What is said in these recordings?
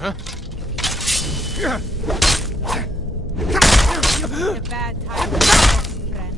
Huh? A bad time, friend.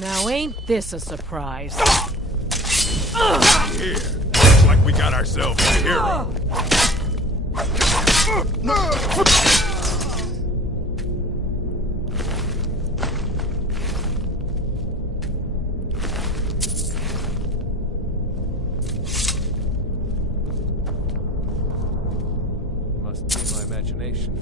Now ain't this a surprise? Here. Looks like we got ourselves a hero. Must be my imagination.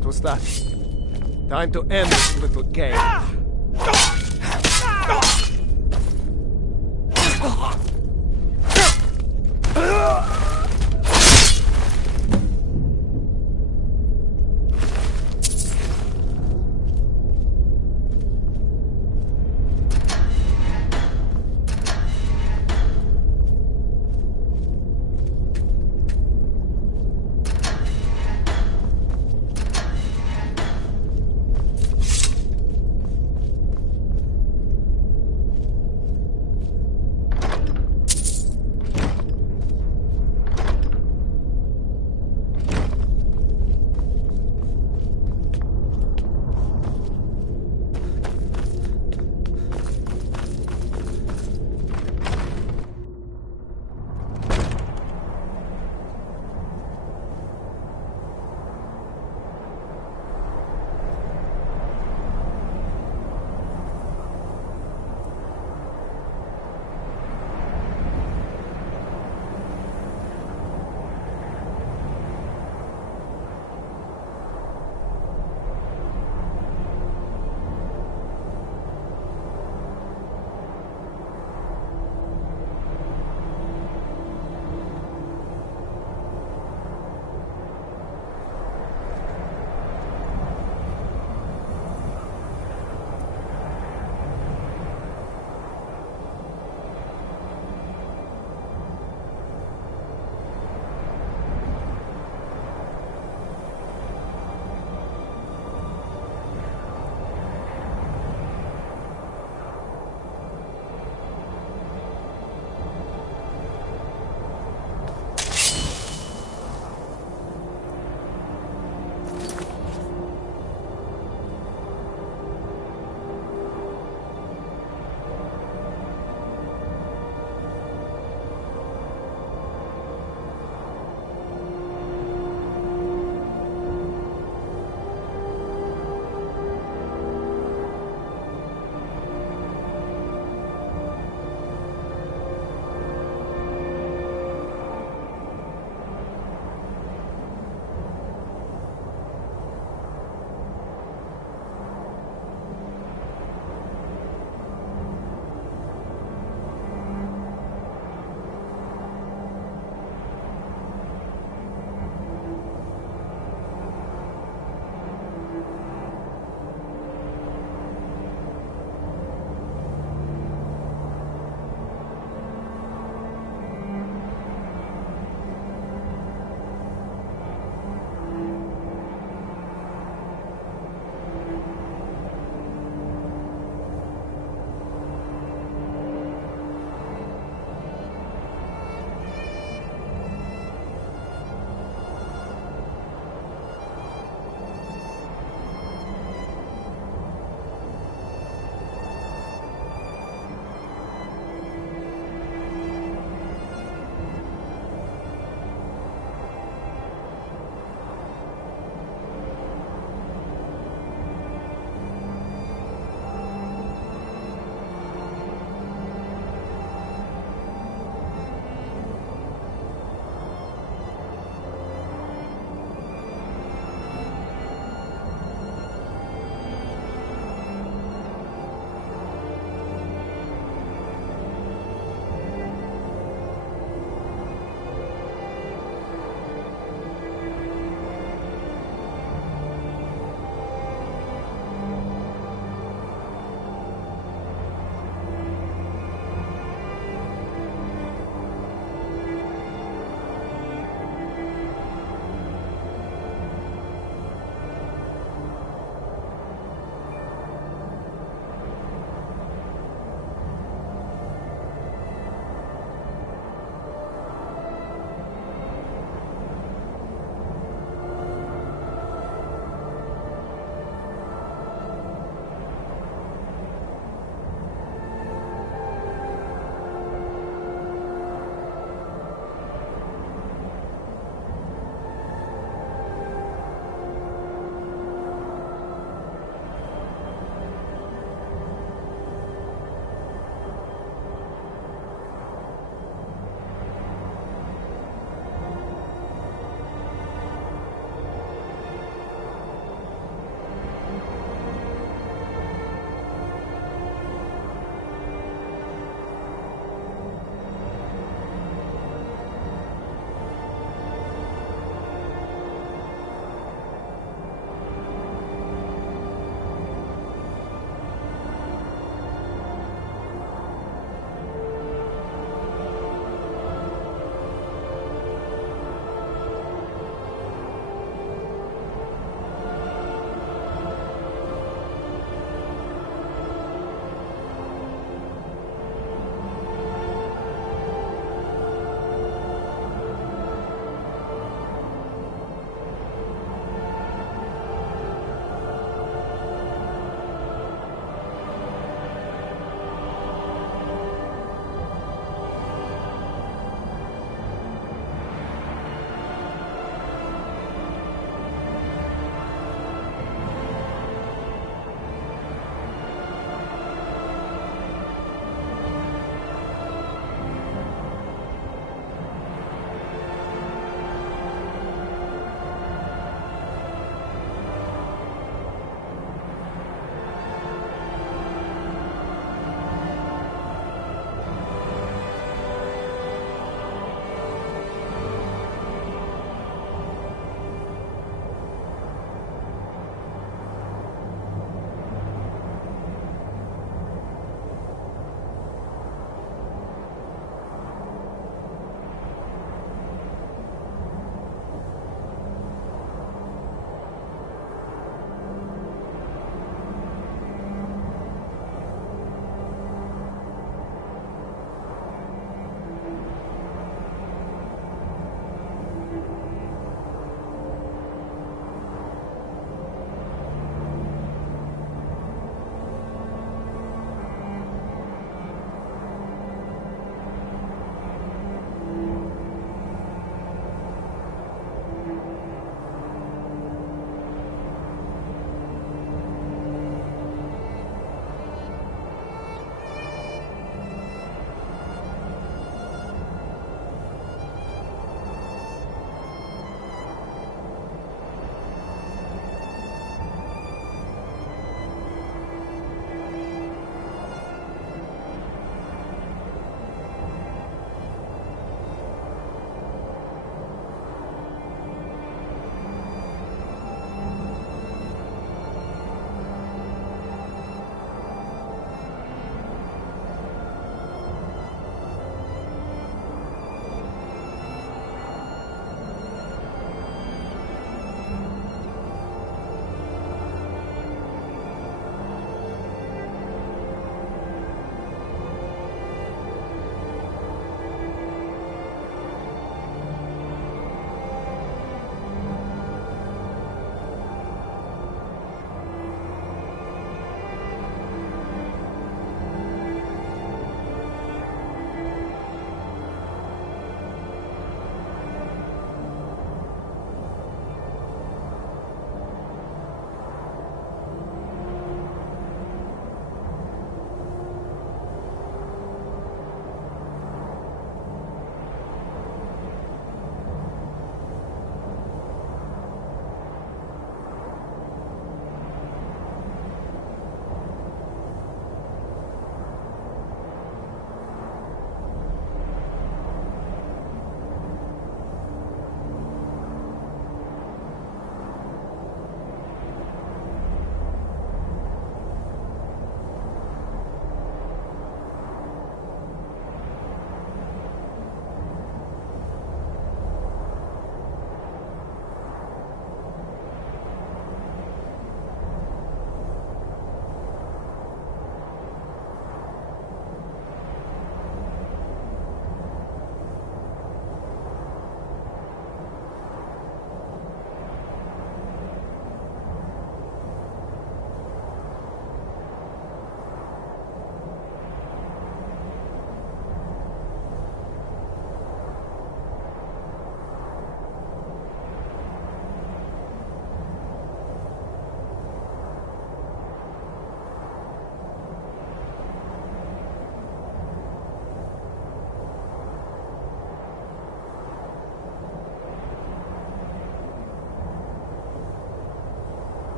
What was that? Time to end this little game.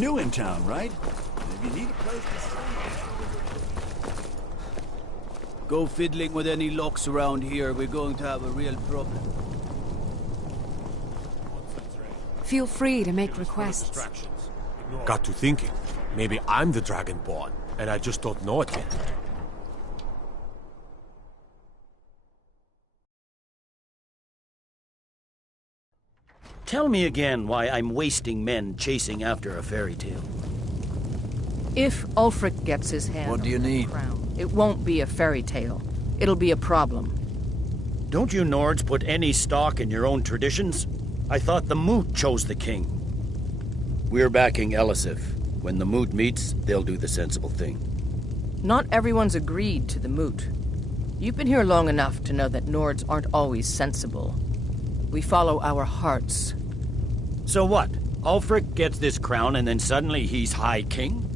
new in town, right? If you need a place to stay... Go fiddling with any locks around here, we're going to have a real problem. Feel free to make requests. Got to thinking. Maybe I'm the Dragonborn, and I just don't know it yet. Tell me again why I'm wasting men chasing after a fairy tale. If Ulfric gets his hand What do you on the need? crown, it won't be a fairy tale. It'll be a problem. Don't you Nords put any stock in your own traditions? I thought the Moot chose the king. We're backing Elisif. When the Moot meets, they'll do the sensible thing. Not everyone's agreed to the moot. You've been here long enough to know that Nords aren't always sensible. We follow our hearts. So what? Ulfric gets this crown and then suddenly he's High King?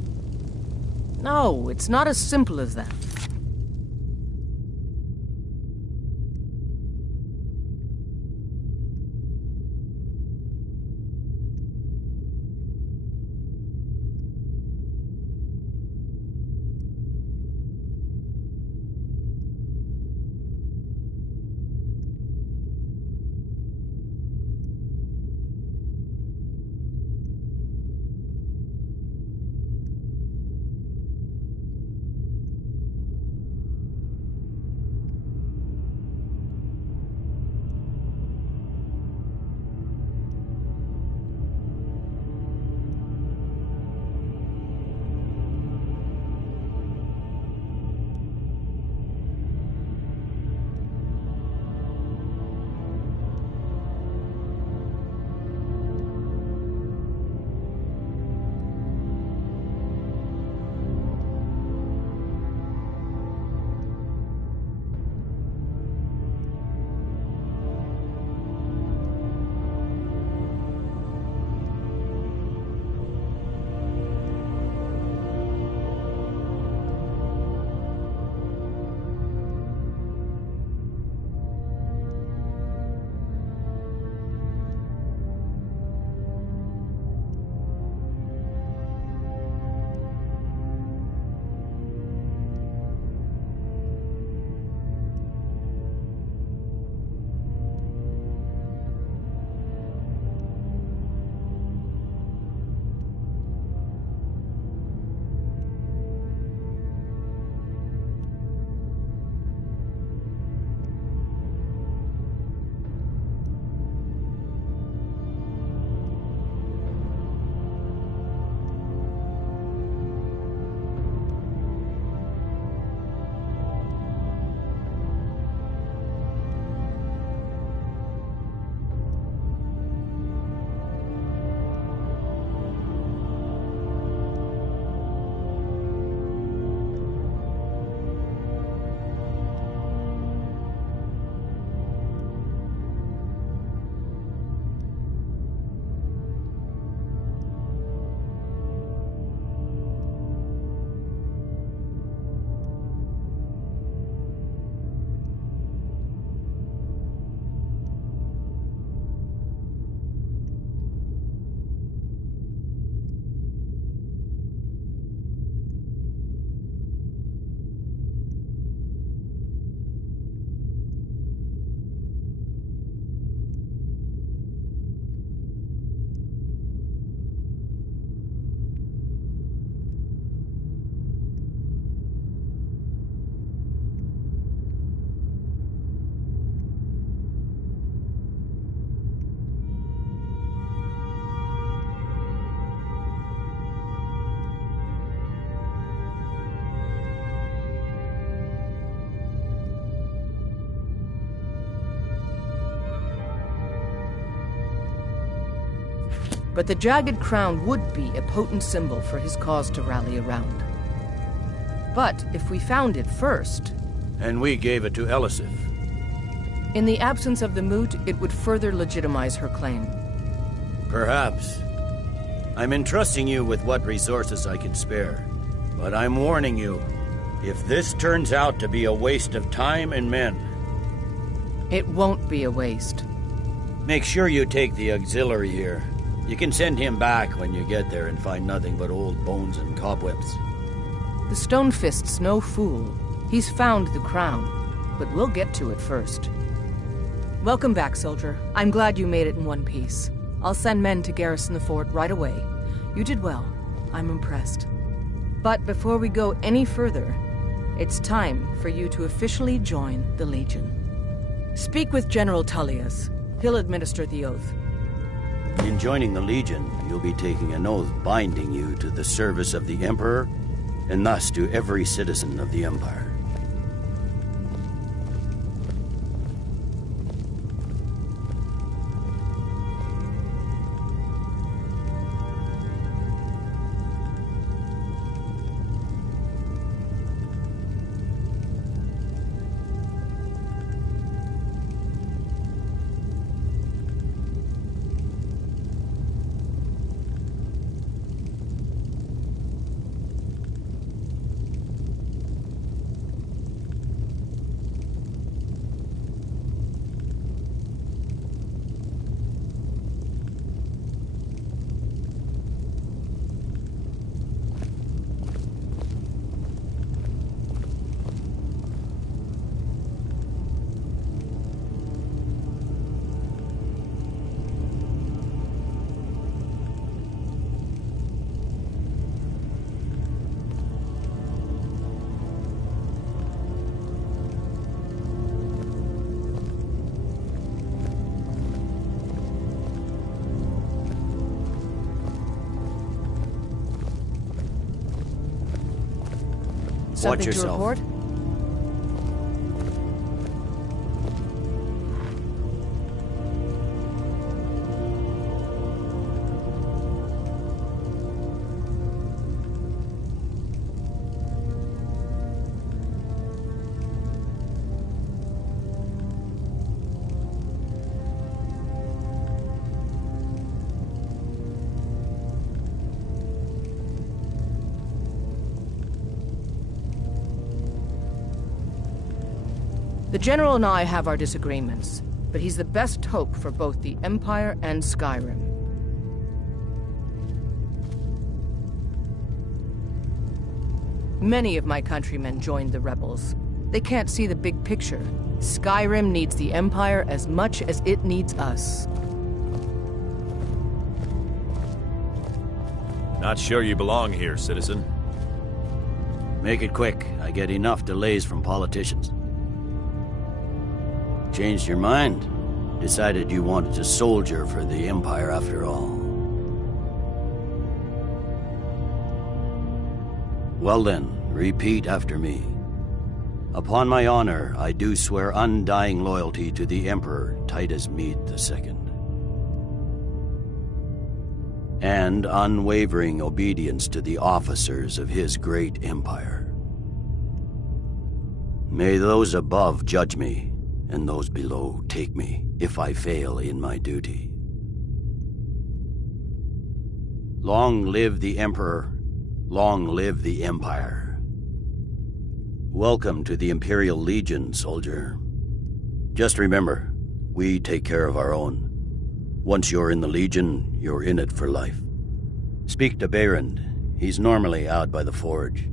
No, it's not as simple as that. But the jagged crown would be a potent symbol for his cause to rally around. But if we found it first... And we gave it to Elisif. In the absence of the moot, it would further legitimize her claim. Perhaps. I'm entrusting you with what resources I can spare. But I'm warning you, if this turns out to be a waste of time and men... It won't be a waste. Make sure you take the auxiliary here. You can send him back when you get there and find nothing but old bones and cobwebs. The Stone Fist's no fool. He's found the crown, but we'll get to it first. Welcome back, soldier. I'm glad you made it in one piece. I'll send men to garrison the fort right away. You did well. I'm impressed. But before we go any further, it's time for you to officially join the Legion. Speak with General Tullius. He'll administer the oath. In joining the Legion, you'll be taking an oath binding you to the service of the Emperor, and thus to every citizen of the Empire. Something Watch yourself. to report? The General and I have our disagreements, but he's the best hope for both the Empire and Skyrim. Many of my countrymen joined the rebels. They can't see the big picture. Skyrim needs the Empire as much as it needs us. Not sure you belong here, citizen. Make it quick. I get enough delays from politicians. Changed your mind? Decided you wanted to soldier for the Empire after all. Well then, repeat after me. Upon my honor, I do swear undying loyalty to the Emperor Titus Mede II. And unwavering obedience to the officers of his great empire. May those above judge me, and those below take me, if I fail in my duty. Long live the Emperor, long live the Empire. Welcome to the Imperial Legion, soldier. Just remember, we take care of our own. Once you're in the Legion, you're in it for life. Speak to Behrend. He's normally out by the forge.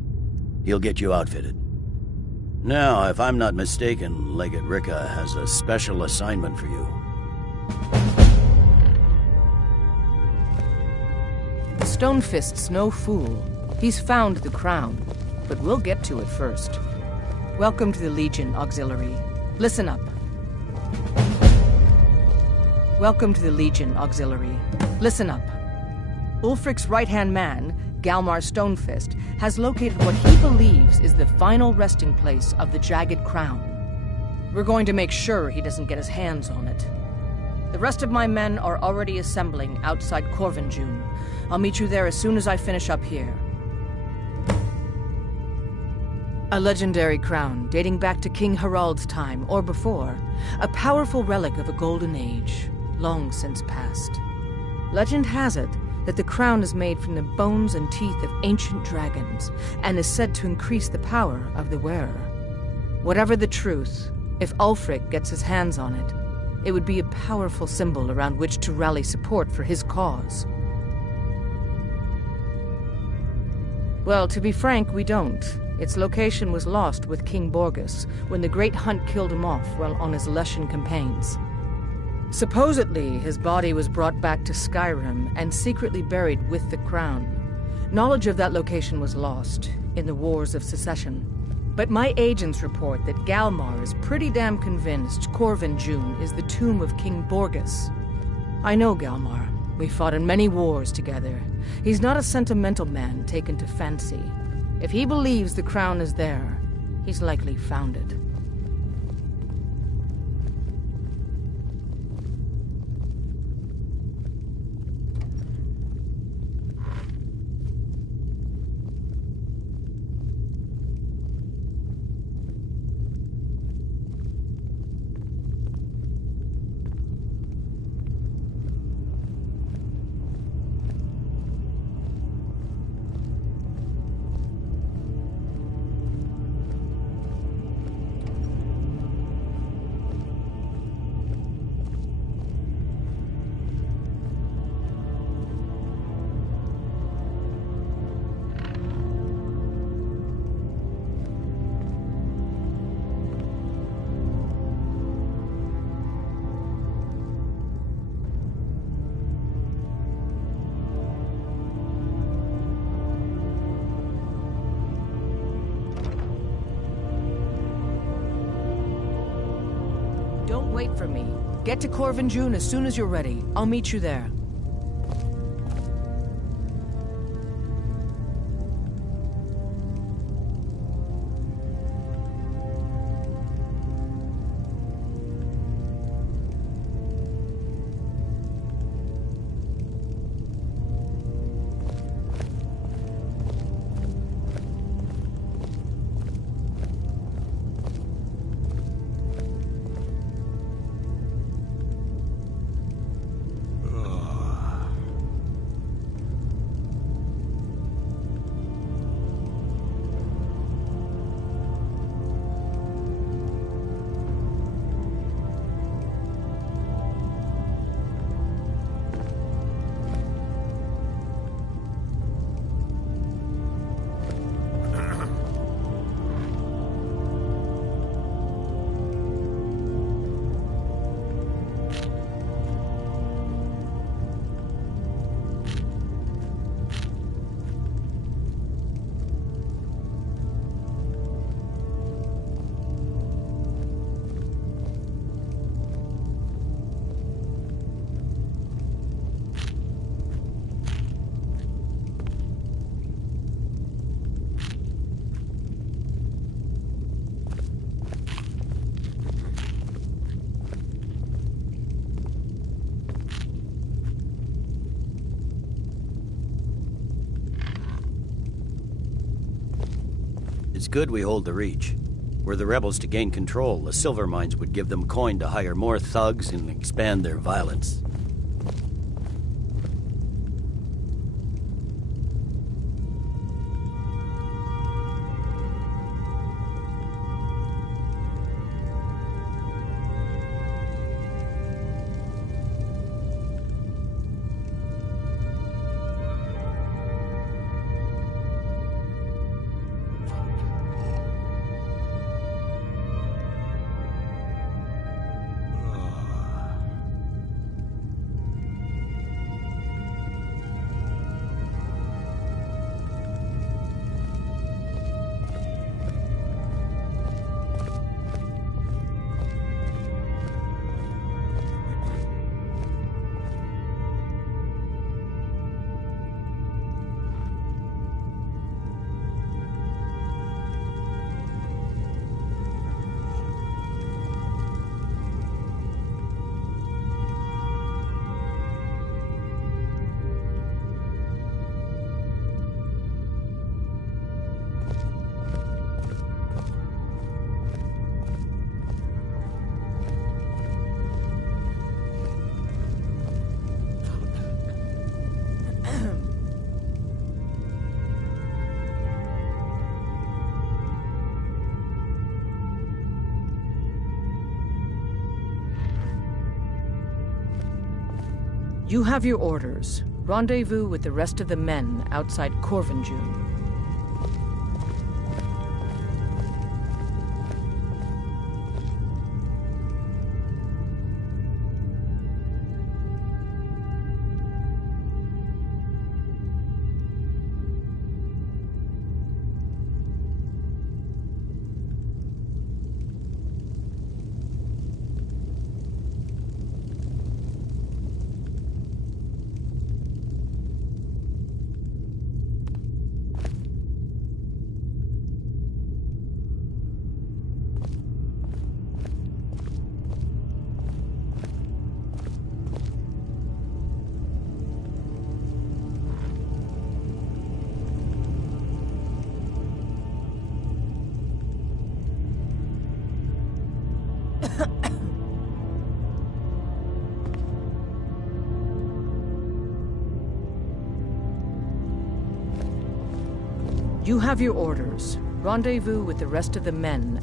He'll get you outfitted. Now, if I'm not mistaken, Legate Ricka has a special assignment for you. The Stonefist's no fool. He's found the crown, but we'll get to it first. Welcome to the Legion, Auxiliary. Listen up. Welcome to the Legion, Auxiliary. Listen up. Ulfric's right-hand man, Galmar Stonefist, has located what he believes is the final resting place of the Jagged Crown. We're going to make sure he doesn't get his hands on it. The rest of my men are already assembling outside Corvinjune. I'll meet you there as soon as I finish up here. A legendary crown dating back to King Harald's time, or before. A powerful relic of a golden age, long since past. Legend has it that the crown is made from the bones and teeth of ancient dragons, and is said to increase the power of the wearer. Whatever the truth, if Ulfric gets his hands on it, It would be a powerful symbol around which to rally support for his cause. Well, to be frank, we don't. Its location was lost with King Borgus when the Great Hunt killed him off while on his Lushan campaigns. Supposedly, his body was brought back to Skyrim and secretly buried with the crown. Knowledge of that location was lost in the Wars of Secession. But my agents report that Galmar is pretty damn convinced Corvin June is the tomb of King Borgus. I know Galmar. We fought in many wars together. He's not a sentimental man taken to fancy. If he believes the crown is there, he's likely found it. Don't wait for me. Get to Corvin June as soon as you're ready. I'll meet you there. It's good we hold the Reach. Were the rebels to gain control, the silver mines would give them coin to hire more thugs and expand their violence. You have your orders. Rendezvous with the rest of the men outside Corvinjune. You have your orders. Rendezvous with the rest of the men.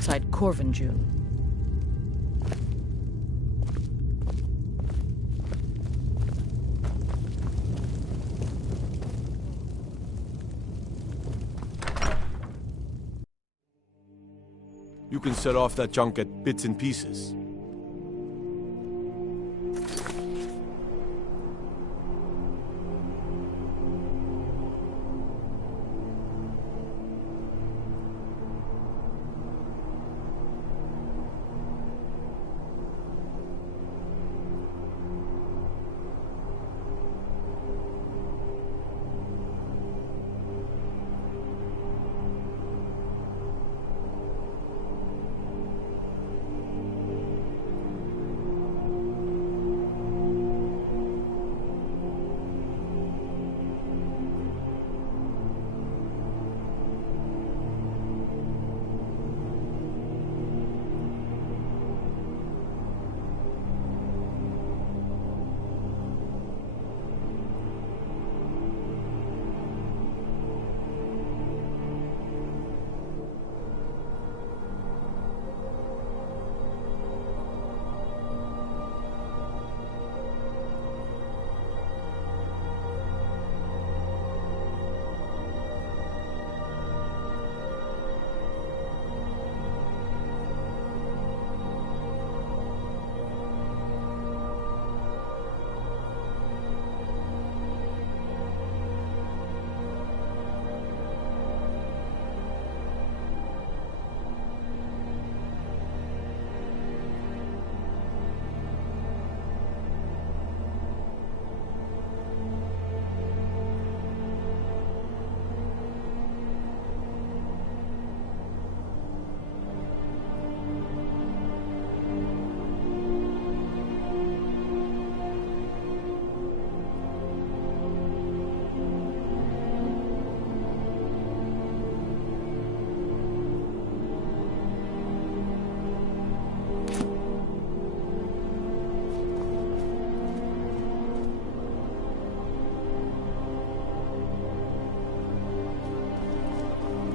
outside Corvinjune. You can set off that junk at bits and pieces.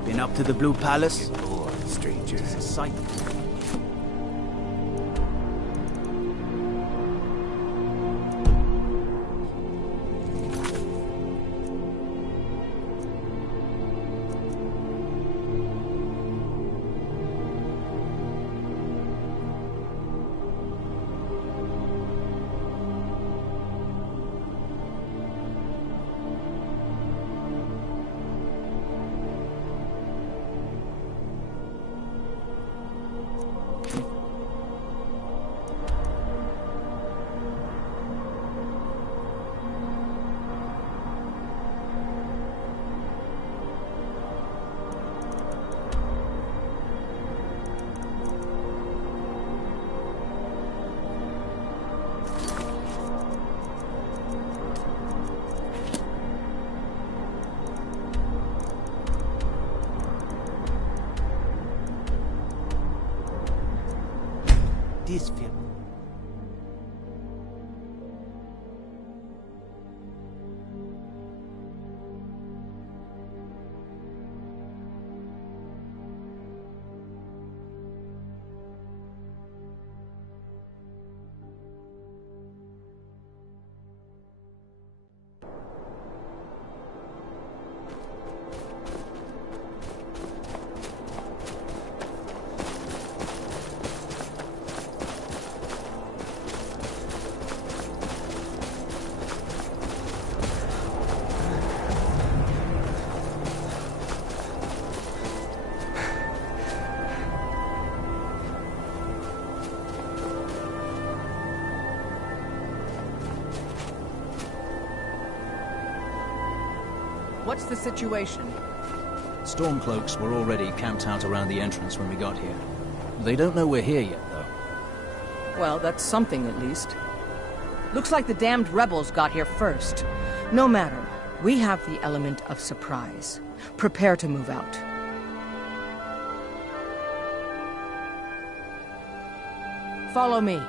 Been up to the Blue Palace? Strangers, a sight. This film. What's the situation? Stormcloaks were already camped out around the entrance when we got here. They don't know we're here yet, though. Well, that's something at least. Looks like the damned rebels got here first. No matter, we have the element of surprise. Prepare to move out. Follow me.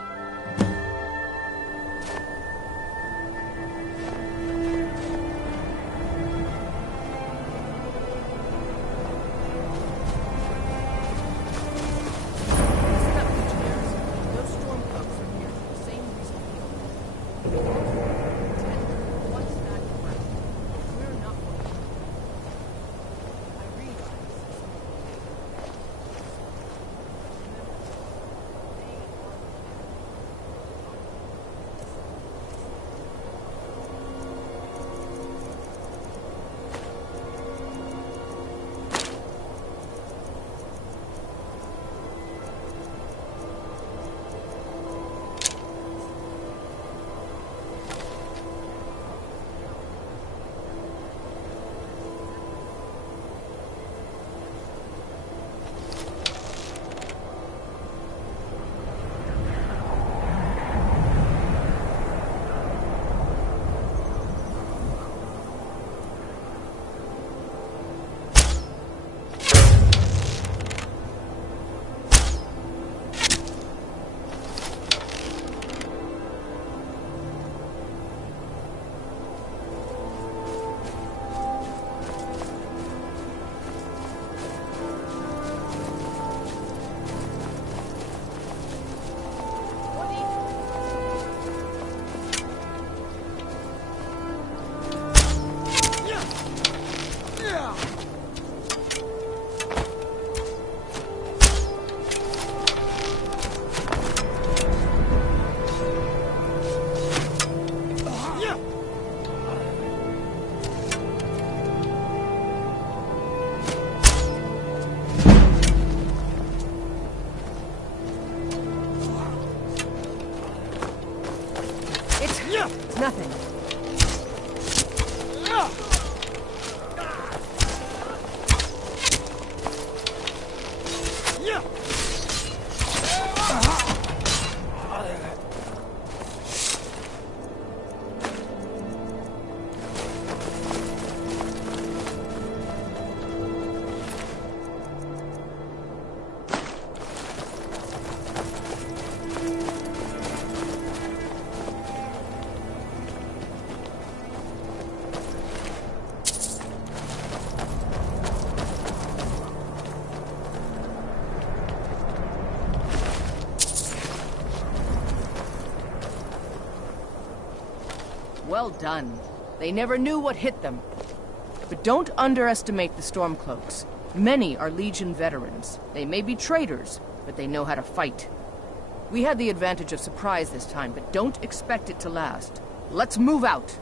It's nothing. Well done. They never knew what hit them. But don't underestimate the Stormcloaks. Many are Legion veterans. They may be traitors, but they know how to fight. We had the advantage of surprise this time, but don't expect it to last. Let's move out.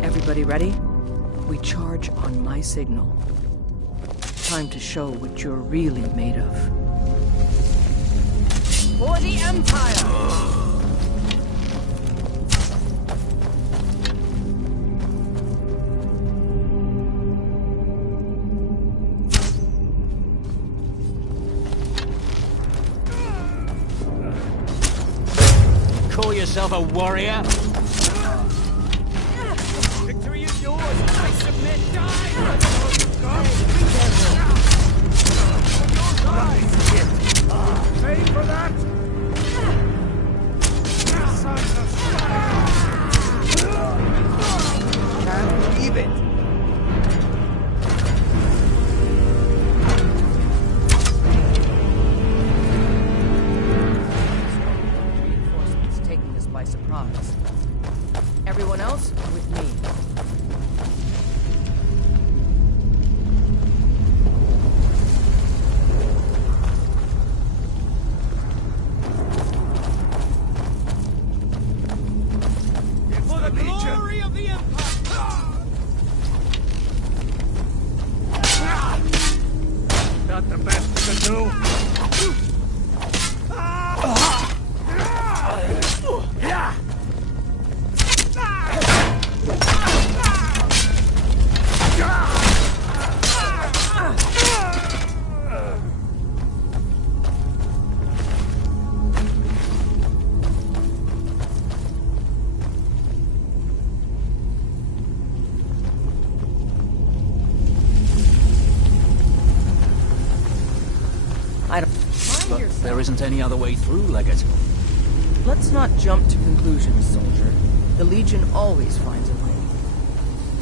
Everybody ready? We charge on my signal. Time to show what you're really made of. For the Empire! Call yourself a warrior? Victory is yours! I submit! Die! Pay for that! Can't believe it! By surprise. Everyone else with me. For the glory of the Empire! Not the best we can do. But there isn't any other way through, Legate. Let's not jump to conclusions, soldier. The Legion always finds a way.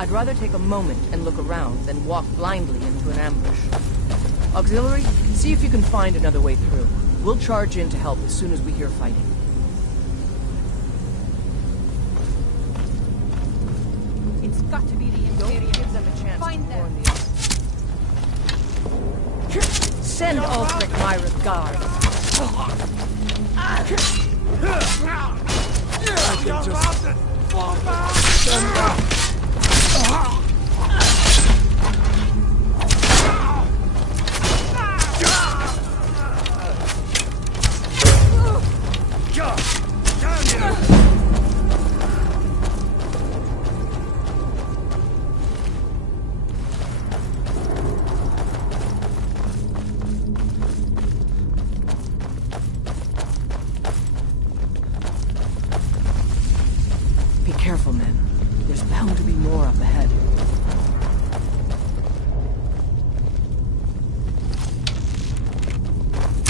I'd rather take a moment and look around than walk blindly into an ambush. Auxiliary, see if you can find another way through. We'll charge in to help as soon as we hear fighting. It's got to be the Imperium. Don't give them a chance Find to them. warn the others. Send Ulfric my regards. Be careful, men. There's bound to be more up ahead.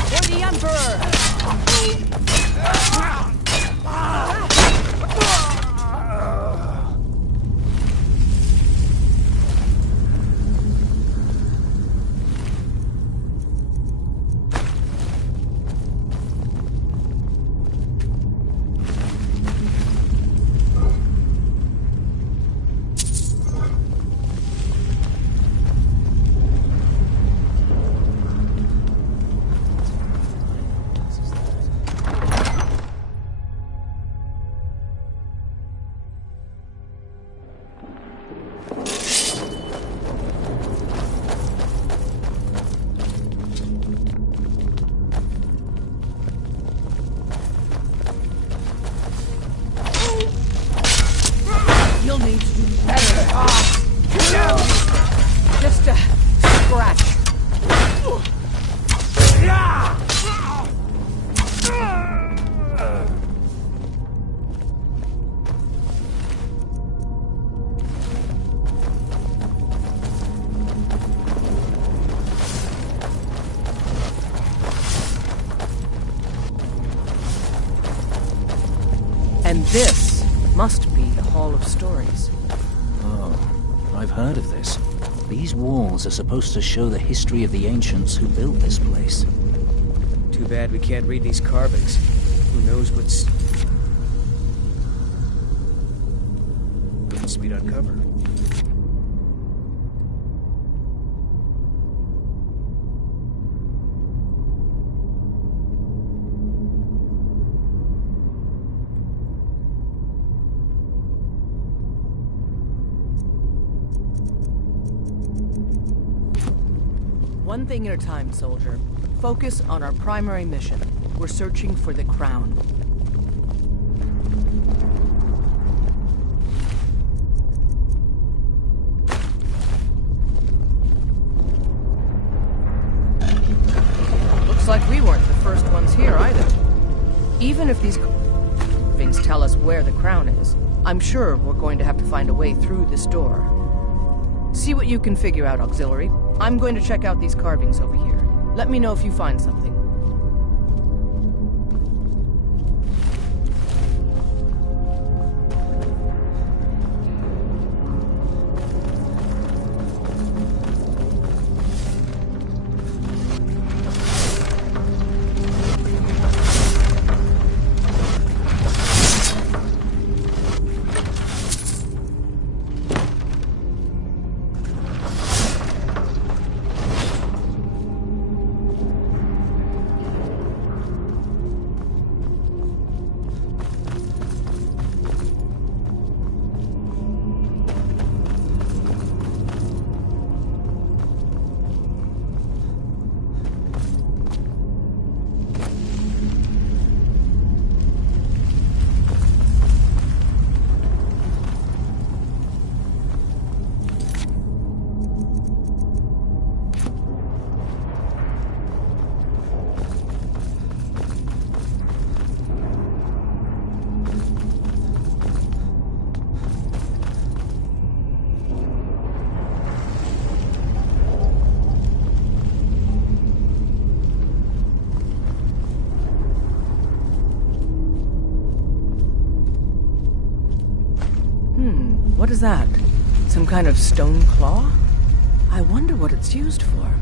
For the Emperor! And this must be the Hall of Stories. Oh, I've heard of this. These walls are supposed to show the history of the ancients who built this place. Too bad we can't read these carvings. Who knows what's... Speed uncover. One thing at a time, soldier. Focus on our primary mission. We're searching for the crown. Looks like we weren't the first ones here either. Even if these things tell us where the crown is, I'm sure we're going to have to find a way through this door. See what you can figure out, Auxiliary. I'm going to check out these carvings over here. Let me know if you find something. What is that? Some kind of stone claw? I wonder what it's used for.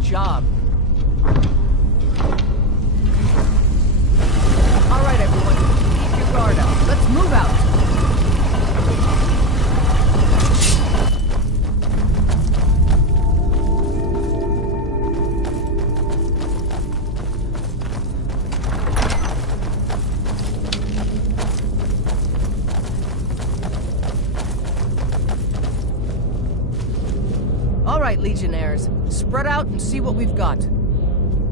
Job. All right, everyone. Keep your guard up. Let's move out. All right, Legionnaires. Spread out and see what we've got.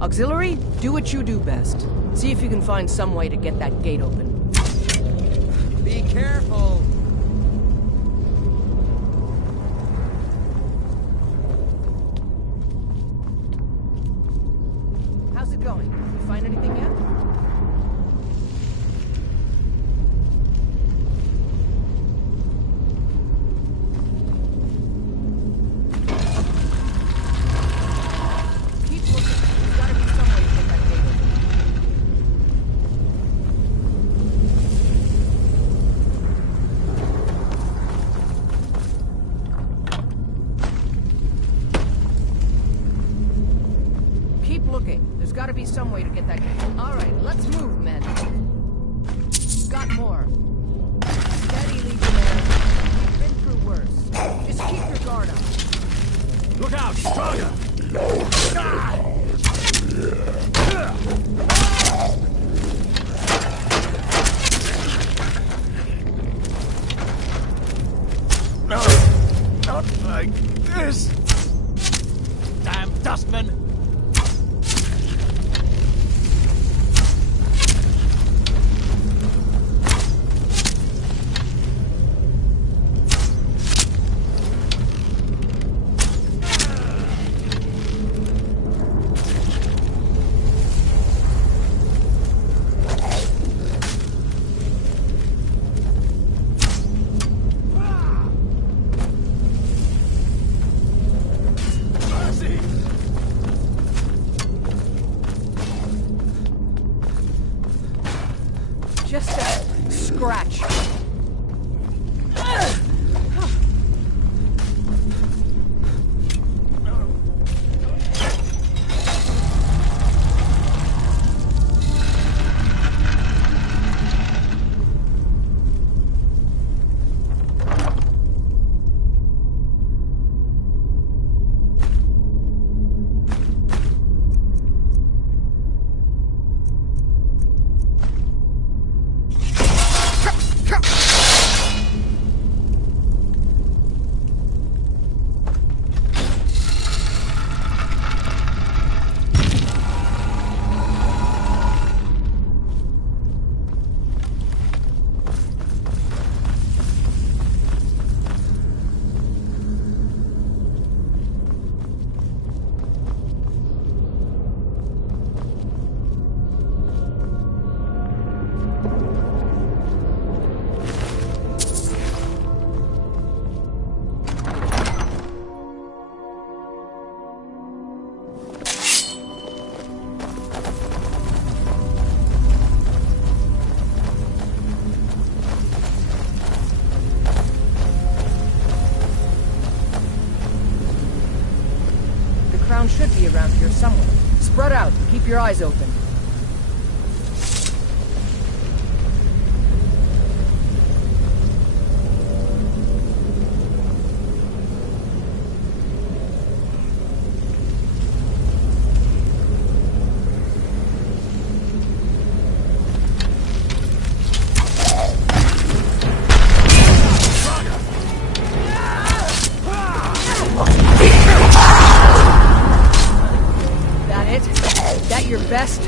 Auxiliary, do what you do best. See if you can find some way to get that gate open. Be careful! How's it going? You find anything yet? There's gotta be some way to get that. All right, let's move, men. Got more. Steady, Legionnaires. We've been through worse. Just keep your guard up. Look out, stronger! Motherfuckers! Damn dustman! Just a scratch. Should be around here somewhere. Spread out and keep your eyes open. Your best.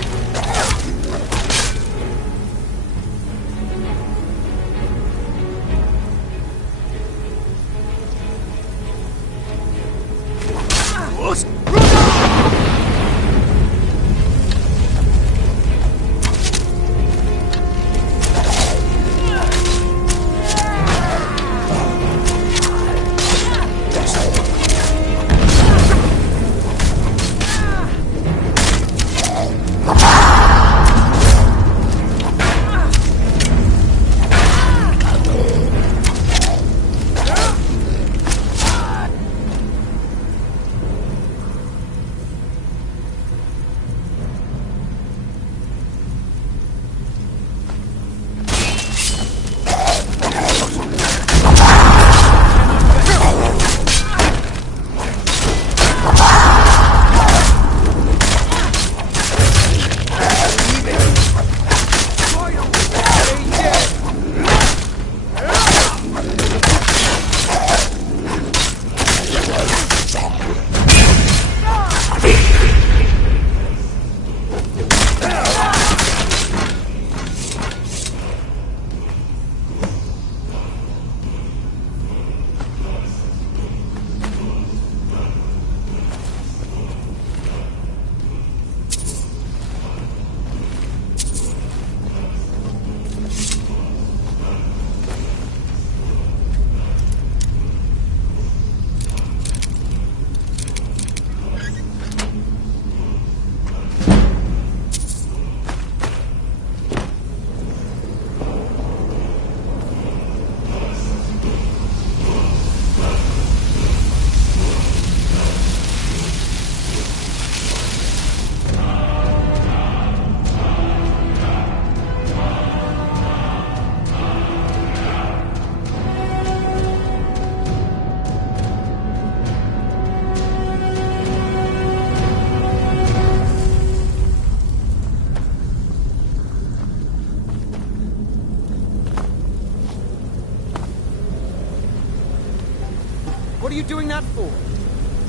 What are you doing that for?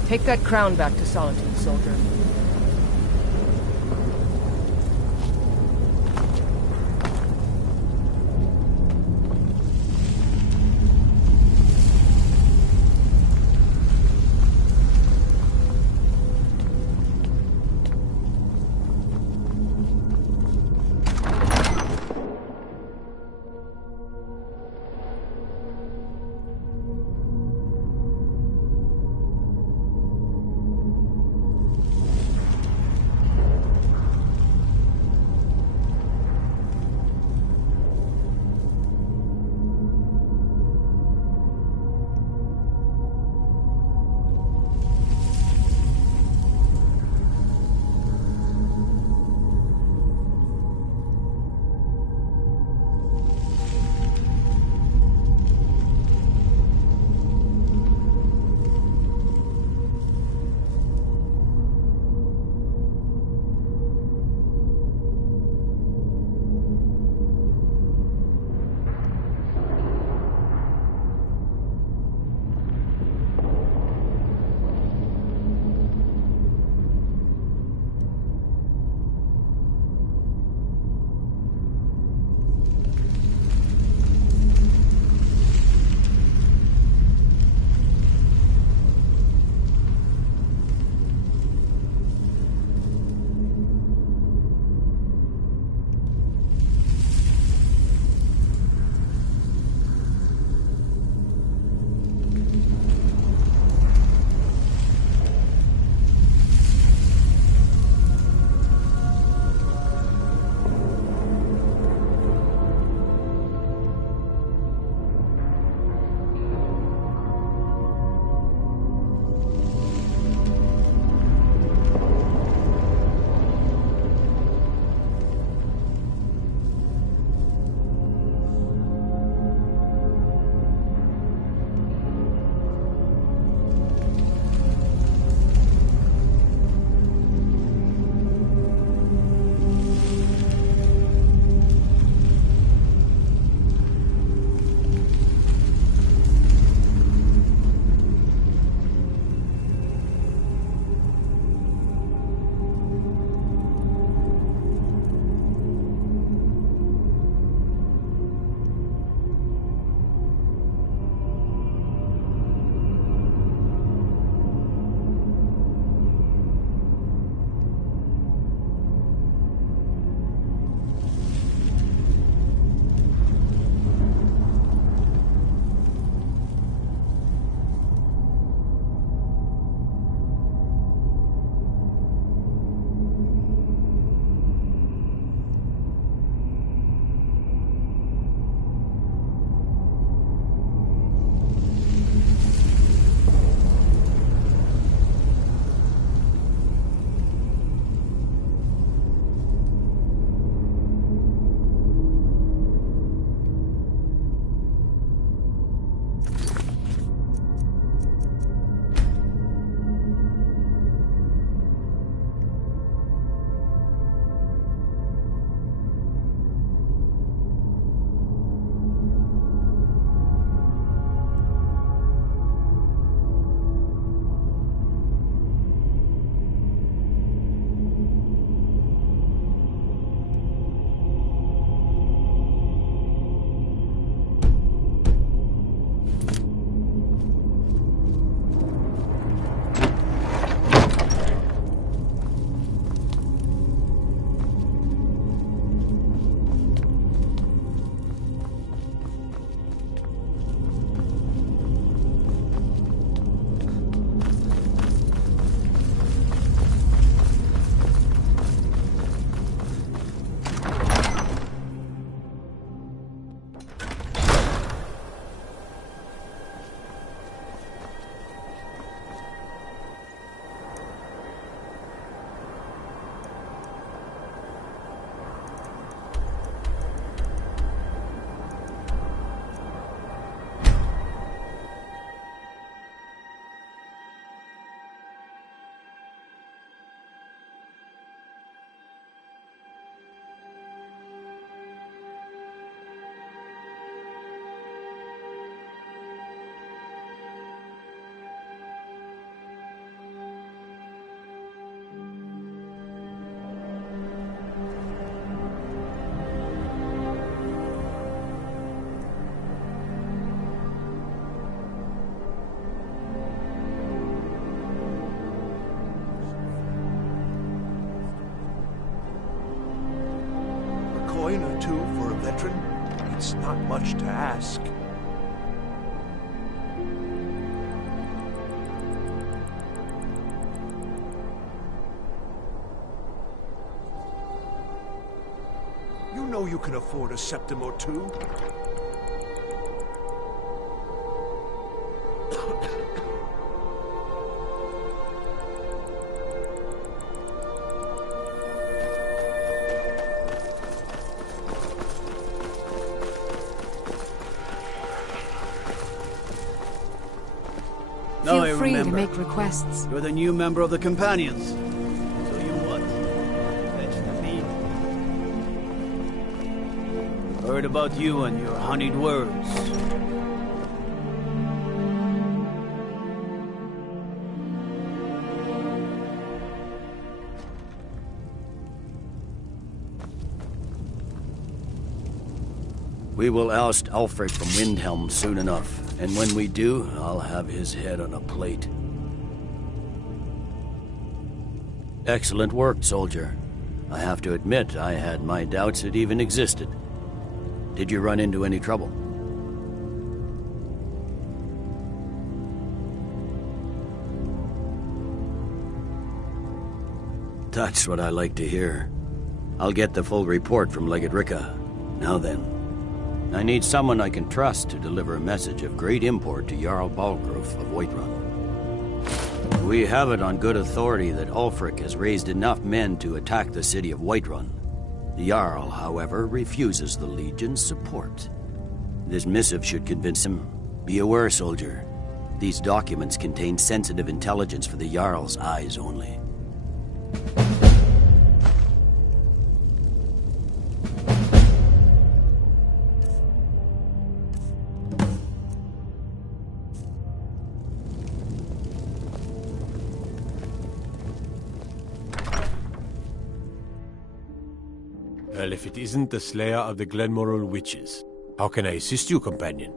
Take that crown back to Solitude, soldier. two for a veteran? It's not much to ask. You know you can afford a septim or two. Feel free to make requests. You're the new member of the Companions. So you what? Fetch the meat. Heard about you and your honeyed words. We will oust Ulfric from Windhelm soon enough, and when we do, I'll have his head on a plate. Excellent work, soldier. I have to admit, I had my doubts it even existed. Did you run into any trouble? That's what I like to hear. I'll get the full report from Legate Ricca. Now then. I need someone I can trust to deliver a message of great import to Jarl Balgruuf of Whiterun. We have it on good authority that Ulfric has raised enough men to attack the city of Whiterun. The Jarl, however, refuses the Legion's support. This missive should convince him. Be aware, soldier. These documents contain sensitive intelligence for the Jarl's eyes only. Well, if it isn't the Slayer of the Glenmoral Witches, how can I assist you, companion?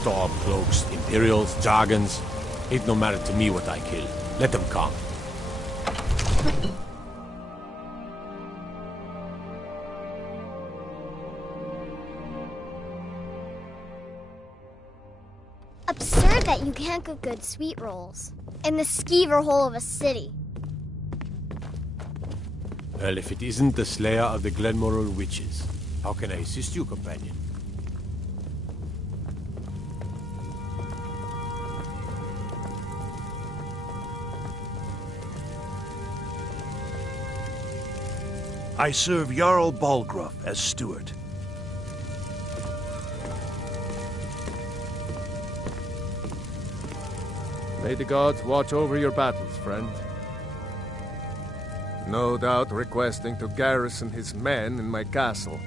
Stormcloaks, Imperials, Jargons. It no matter to me what I kill. Let them come. Absurd that you can't cook good sweet rolls in the skeever hole of a city. Well, if it isn't the Slayer of the Glenmoral Witches, how can I assist you, companion? I serve Jarl Balgruuf as steward. May the gods watch over your battles, friend. No doubt requesting to garrison his men in my castle.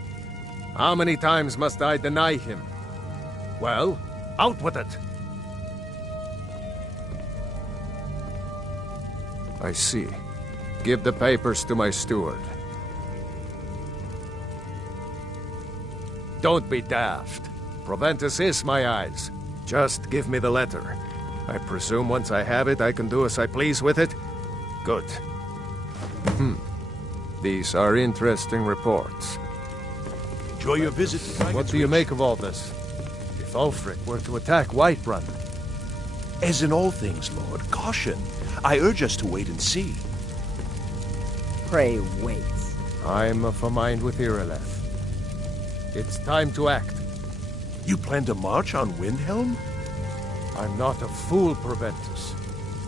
How many times must I deny him? Well, out with it! I see. Give the papers to my steward. Don't be daft. Proventus is my eyes. Just give me the letter. I presume once I have it, I can do as I please with it? Good. These are interesting reports. Enjoy your visit to What do you make of all this? If Ulfric were to attack Whiterun? As in all things, Lord, caution. I urge us to wait and see. Pray wait. I'm of a mind with Irileth. It's time to act. You plan to march on Windhelm? I'm not a fool, Proventus.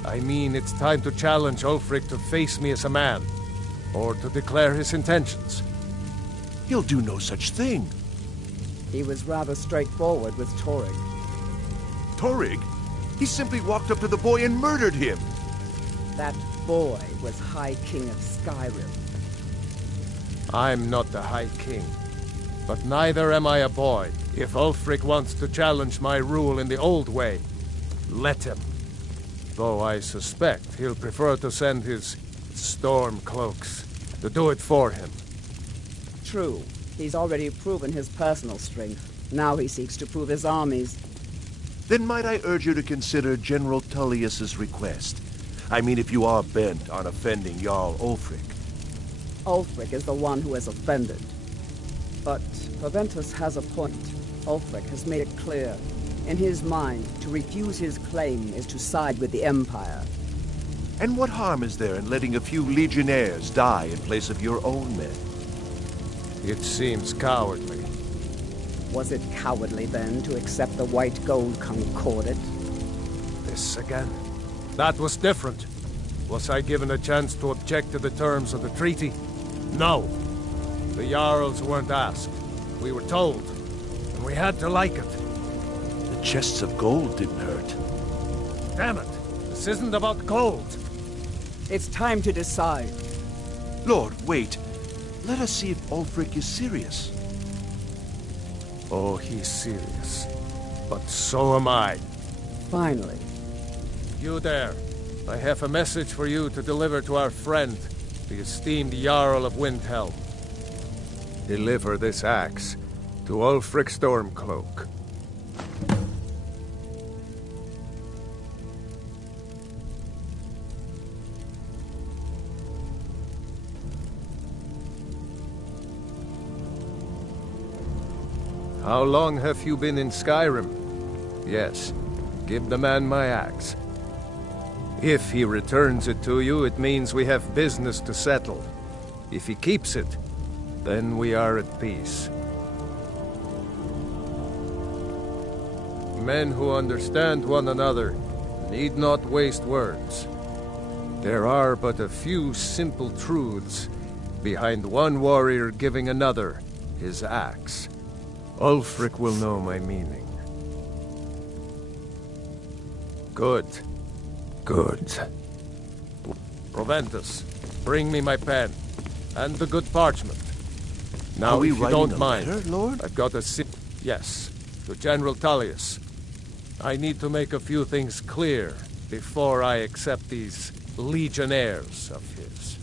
I mean, it's time to challenge Ulfric to face me as a man, or to declare his intentions. He'll do no such thing. He was rather straightforward with Torrig. Torrig? He simply walked up to the boy and murdered him. That boy was High King of Skyrim. I'm not the High King, but neither am I a boy. If Ulfric wants to challenge my rule in the old way, let him. Though I suspect he'll prefer to send his storm cloaks to do it for him. True. He's already proven his personal strength. Now he seeks to prove his armies. Then might I urge you to consider General Tullius's request? I mean, if you are bent on offending Jarl Ulfric. Ulfric is the one who has offended. But Proventus has a point. Ulfric has made it clear. In his mind, to refuse his claim is to side with the Empire. And what harm is there in letting a few legionnaires die in place of your own men? It seems cowardly. Was it cowardly, then, to accept the White Gold Concordat? This again. That was different. Was I given a chance to object to the terms of the treaty? No. The Jarls weren't asked. We were told. And we had to like it. The chests of gold didn't hurt. Damn it! This isn't about gold! It's time to decide. Lord, wait. Let us see if Ulfric is serious. Oh, he's serious. But so am I. Finally. You there. I have a message for you to deliver to our friend, the esteemed Jarl of Windhelm. Deliver this axe to Ulfric Stormcloak. How long have you been in Skyrim? Yes, give the man my axe. If he returns it to you, it means we have business to settle. If he keeps it, then we are at peace. Men who understand one another need not waste words. There are but a few simple truths behind one warrior giving another his axe. Ulfric will know my meaning. Good. Good. Proventus, bring me my pen. And the good parchment. Now, Are we if you writing don't a mind, letter, Lord? I've got a yes, to General Tullius. I need to make a few things clear before I accept these legionnaires of his.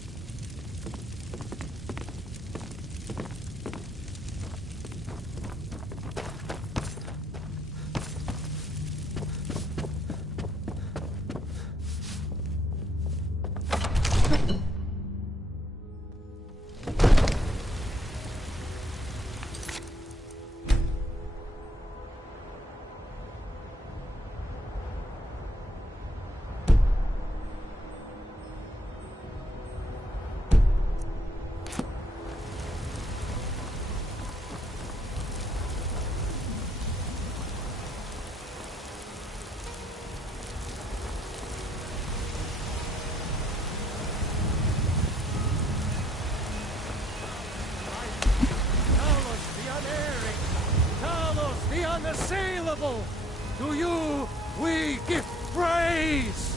Unassailable! To you we give praise!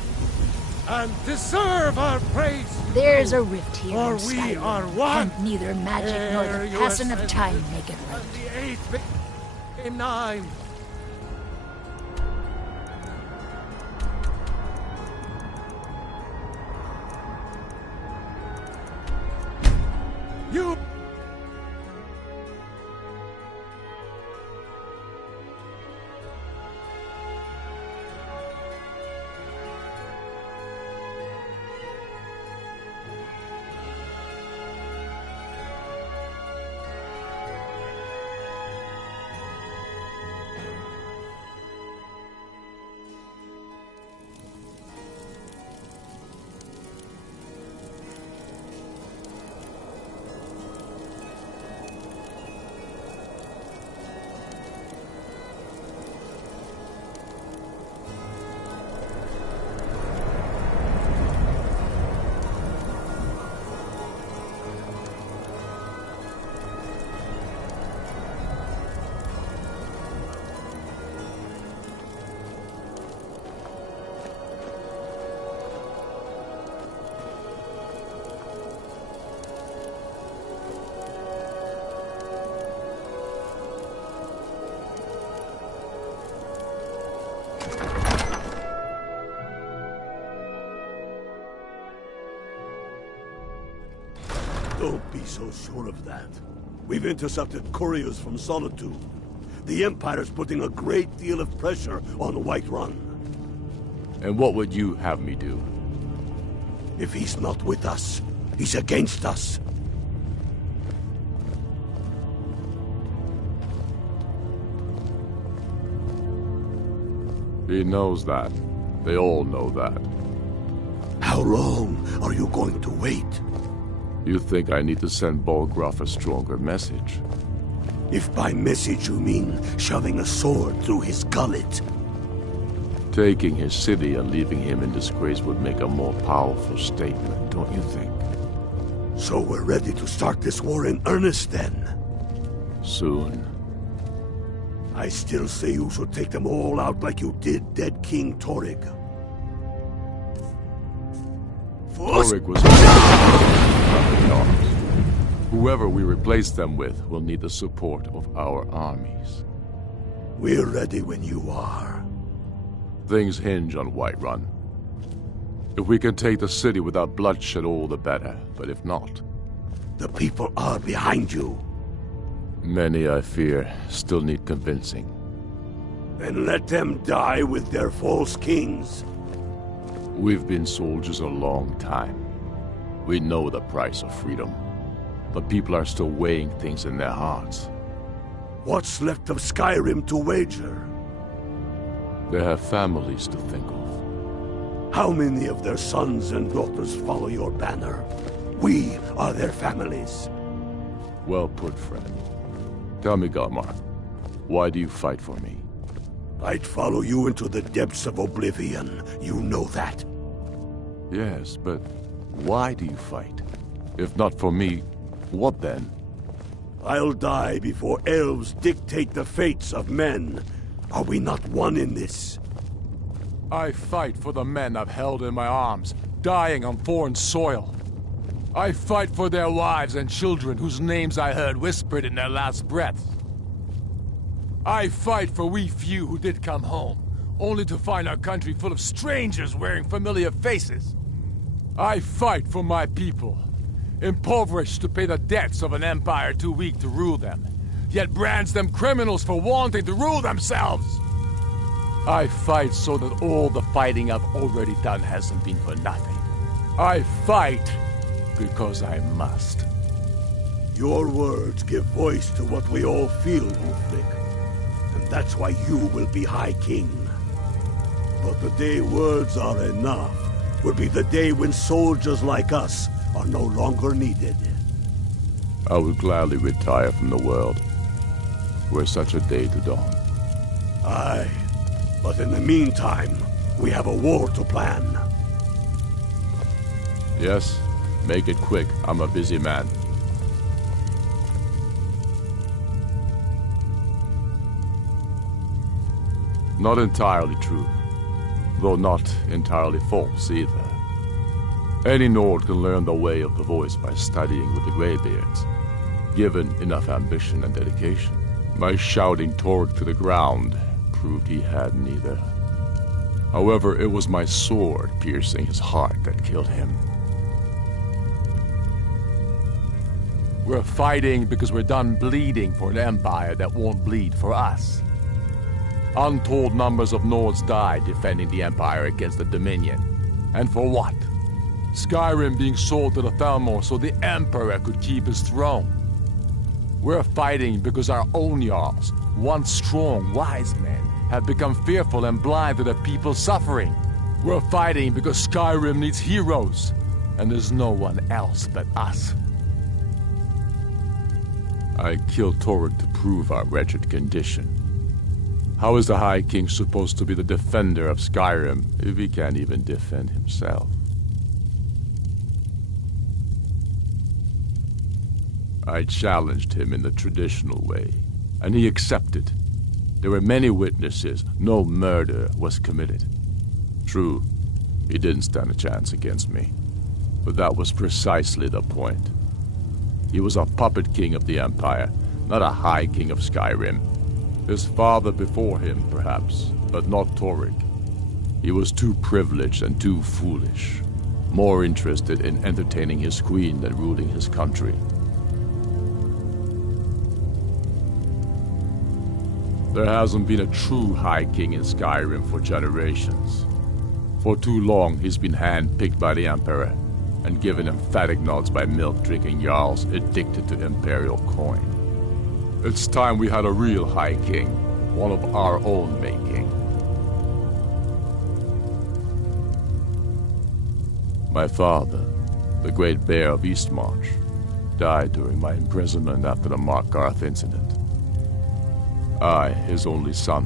And deserve our praise! There's a rift here For in we Skyrim, are one! and neither magic nor the passing of time make it right. The eighth became nine! You... so sure of that. We've intercepted couriers from Solitude. The Empire's putting a great deal of pressure on Whiterun. And what would you have me do? If he's not with us, he's against us. He knows that. They all know that. How long are you going to wait? You think I need to send Bolgraf a stronger message? If by message you mean shoving a sword through his gullet. Taking his city and leaving him in disgrace would make a more powerful statement, don't you think? So we're ready to start this war in earnest then? Soon. I still say you should take them all out like you did dead King Torrig. Torrig was up in arms. Whoever we replace them with will need the support of our armies. We're ready when you are. Things hinge on Whiterun. If we can take the city without bloodshed, all the better. But if not... The people are behind you. Many, I fear, still need convincing. Then let them die with their false kings. We've been soldiers a long time. We know the price of freedom. But people are still weighing things in their hearts. What's left of Skyrim to wager? They have families to think of. How many of their sons and daughters follow your banner? We are their families. Well put, friend. Tell me, Galmar, why do you fight for me? I'd follow you into the depths of oblivion. You know that. Yes, but why do you fight? If not for me, what then? I'll die before elves dictate the fates of men. Are we not one in this? I fight for the men I've held in my arms, dying on foreign soil. I fight for their wives and children whose names I heard whispered in their last breaths. I fight for we few who did come home, only to find our country full of strangers wearing familiar faces. I fight for my people, impoverished to pay the debts of an empire too weak to rule them, yet brands them criminals for wanting to rule themselves. I fight so that all the fighting I've already done hasn't been for nothing. I fight because I must. Your words give voice to what we all feel, Ulfric. And that's why you will be High King. But the day words are enough will be the day when soldiers like us are no longer needed. I would gladly retire from the world, were such a day to dawn. Aye, but in the meantime, we have a war to plan. Yes, make it quick. I'm a busy man. Not entirely true, though not entirely false either. Any Nord can learn the way of the voice by studying with the Greybeards, given enough ambition and dedication. My shouting Torg to the ground proved he had neither. However, it was my sword piercing his heart that killed him. We're fighting because we're done bleeding for an empire that won't bleed for us. Untold numbers of Nords died defending the Empire against the Dominion. And for what? Skyrim being sold to the Thalmor so the Emperor could keep his throne. We're fighting because our own Jarls, once strong, wise men, have become fearful and blind to the people's suffering. We're fighting because Skyrim needs heroes, and there's no one else but us. I killed Torrig to prove our wretched condition. How is the High King supposed to be the defender of Skyrim if he can't even defend himself? I challenged him in the traditional way, and he accepted. There were many witnesses. No murder was committed. True, he didn't stand a chance against me, but that was precisely the point. He was a puppet king of the Empire, not a High King of Skyrim. His father before him, perhaps, but not Torrig. He was too privileged and too foolish, more interested in entertaining his queen than ruling his country. There hasn't been a true High King in Skyrim for generations. For too long, he's been hand-picked by the Emperor and given emphatic nods by milk-drinking Jarls addicted to Imperial coin. It's time we had a real High King, one of our own making. My father, the Great Bear of Eastmarch, died during my imprisonment after the Markarth incident. I, his only son,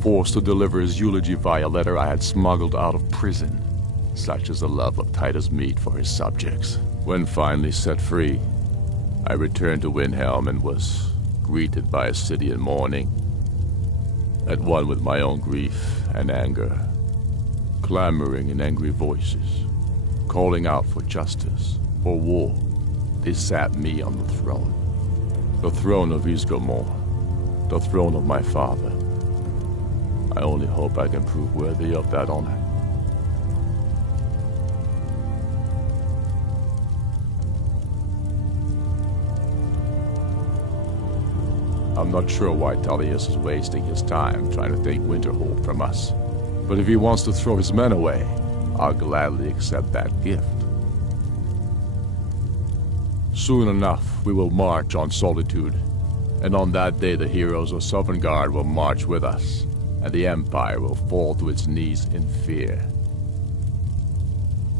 forced to deliver his eulogy via letter I had smuggled out of prison. Such is the love of Titus meat for his subjects. When finally set free, I returned to Windhelm and was greeted by a city in mourning, at one with my own grief and anger, clamoring in angry voices, calling out for justice, for war. They sat me on the throne of Ysgramor, the throne of my father. I only hope I can prove worthy of that honor. I'm not sure why Tullius is wasting his time trying to take Winterhold from us. But if he wants to throw his men away, I'll gladly accept that gift. Soon enough, we will march on Solitude, and on that day the heroes of Sovngarde will march with us, and the Empire will fall to its knees in fear.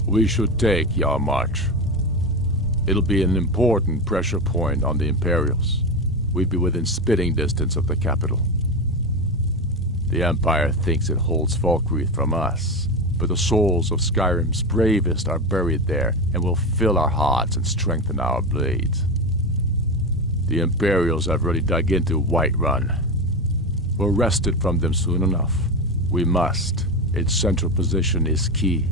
We should take Yarmarch. It'll be an important pressure point on the Imperials. We'd be within spitting distance of the capital. The Empire thinks it holds Falkreath from us, but the souls of Skyrim's bravest are buried there and will fill our hearts and strengthen our blades. The Imperials have already dug into Whiterun. We're wrested from them soon enough. We must. Its central position is key.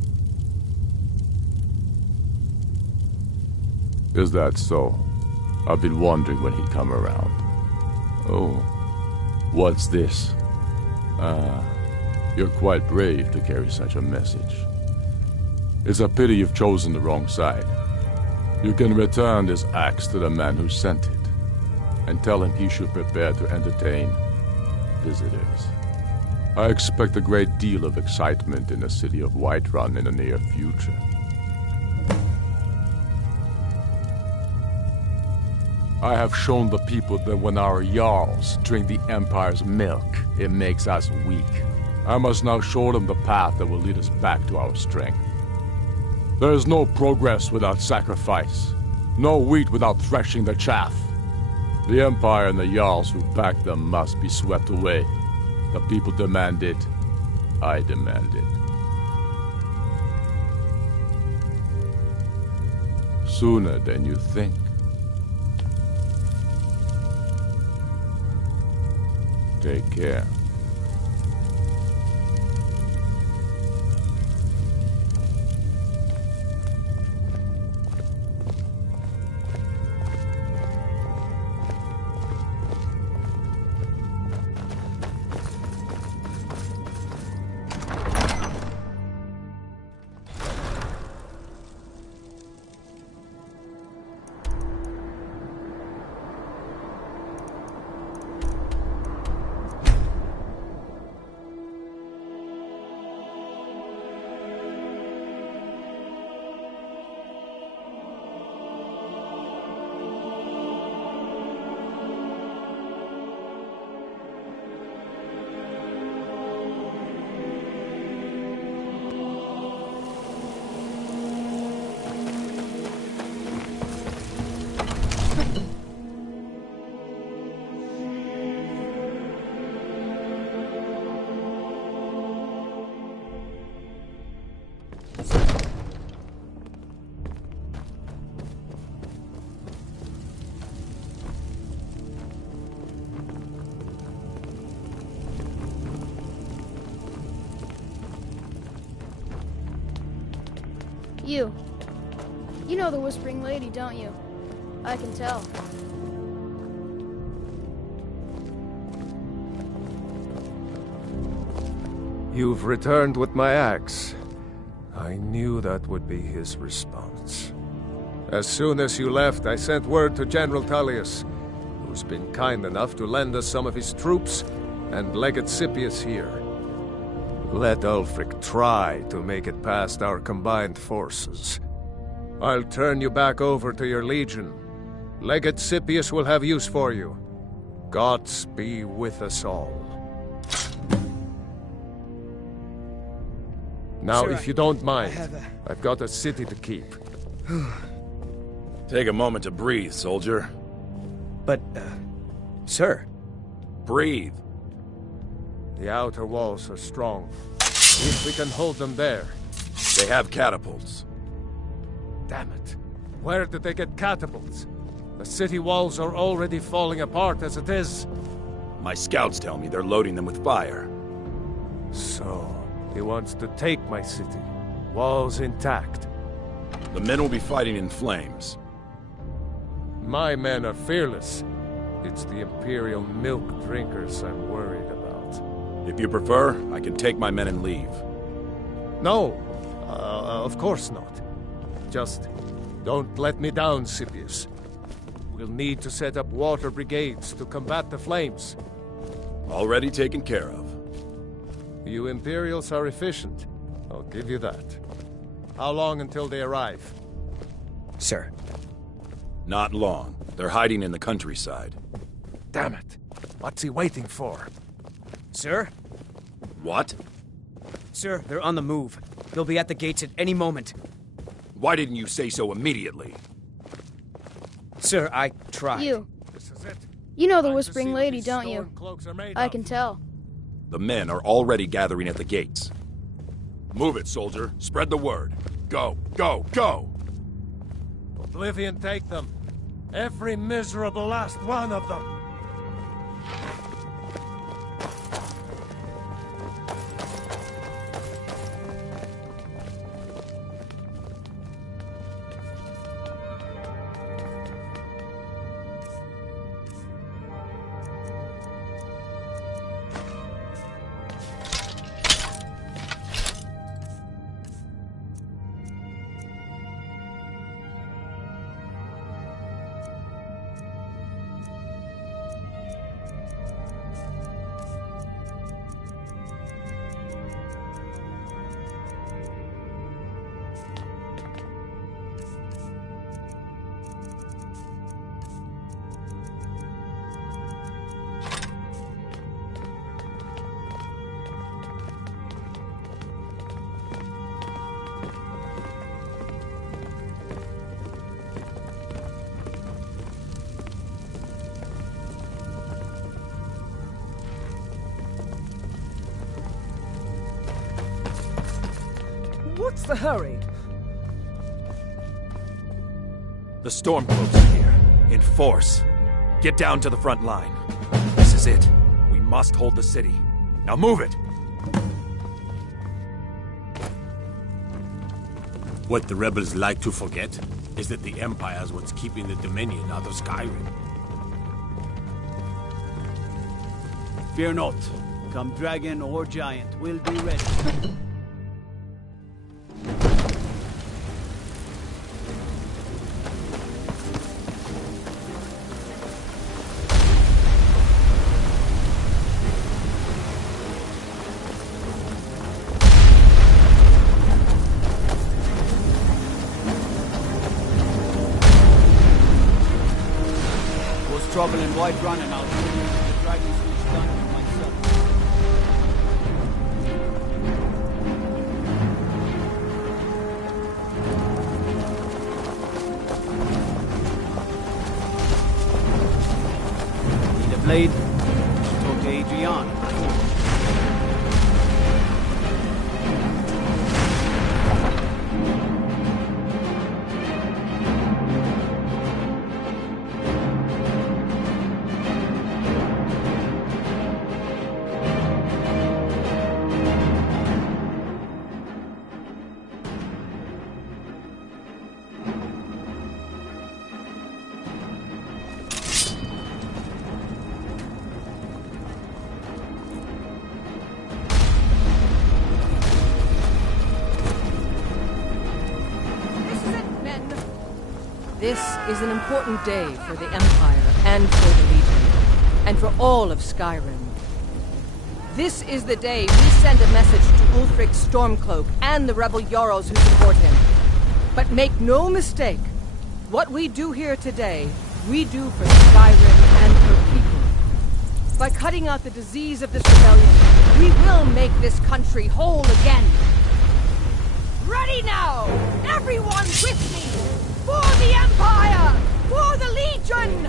Is that so? I've been wondering when he'd come around. Oh, what's this? You're quite brave to carry such a message. It's a pity you've chosen the wrong side. You can return this axe to the man who sent it, and tell him he should prepare to entertain visitors. I expect a great deal of excitement in the city of Whiterun in the near future. I have shown the people that when our Jarls drink the Empire's milk, it makes us weak. I must now show them the path that will lead us back to our strength. There is no progress without sacrifice, no wheat without threshing the chaff. The Empire and the Jarls who back them must be swept away. The people demand it. I demand it. Sooner than you think. Take care. You know the Whispering Lady, don't you? I can tell. You've returned with my axe. I knew that would be his response. As soon as you left, I sent word to General Tullius, who who's been kind enough to lend us some of his troops, and Legate Scipius here. Let Ulfric try to make it past our combined forces. I'll turn you back over to your legion. Legate Scipius will have use for you. Gods be with us all. Now, Sir, if you don't mind, have I've got a city to keep. Take a moment to breathe, soldier. But, sir... Breathe. The outer walls are strong. If we can hold them there. They have catapults. Damn it. Where did they get catapults? The city walls are already falling apart as it is. My scouts tell me they're loading them with fire. So, he wants to take my city. Walls intact. The men will be fighting in flames. My men are fearless. It's the Imperial milk drinkers I'm worried about. If you prefer, I can take my men and leave. No, of course not. Just don't let me down, Scipius. We'll need to set up water brigades to combat the flames. Already taken care of. You Imperials are efficient. I'll give you that. How long until they arrive? Sir. Not long. They're hiding in the countryside. Damn it. What's he waiting for? Sir? What? Sir, they're on the move. They'll be at the gates at any moment. Why didn't you say so immediately? Sir, I tried. You. This is it. You know the Whispering Lady, don't you? I can tell. The men are already gathering at the gates. Move it, soldier. Spread the word. Go, go, go! Oblivion take them. Every miserable last one of them. What's the hurry? The Stormcloaks are here, in force. Get down to the front line. This is it. We must hold the city. Now move it! What the rebels like to forget is that the Empire is what's keeping the Dominion out of Skyrim. Fear not. Come dragon or giant, we'll be ready. Trouble in White Run and I'll bring you to the Dragon's Reach dungeon myself. Need a blade? Talk to Adrian. This is an important day for the Empire and for the Legion. and for all of Skyrim. This is the day we send a message to Ulfric Stormcloak and the rebel Jarls who support him. But make no mistake, what we do here today, we do for Skyrim and her people. By cutting out the disease of this rebellion, we will make this country whole again. Ready now! Everyone with me! For the Empire! For the Legion!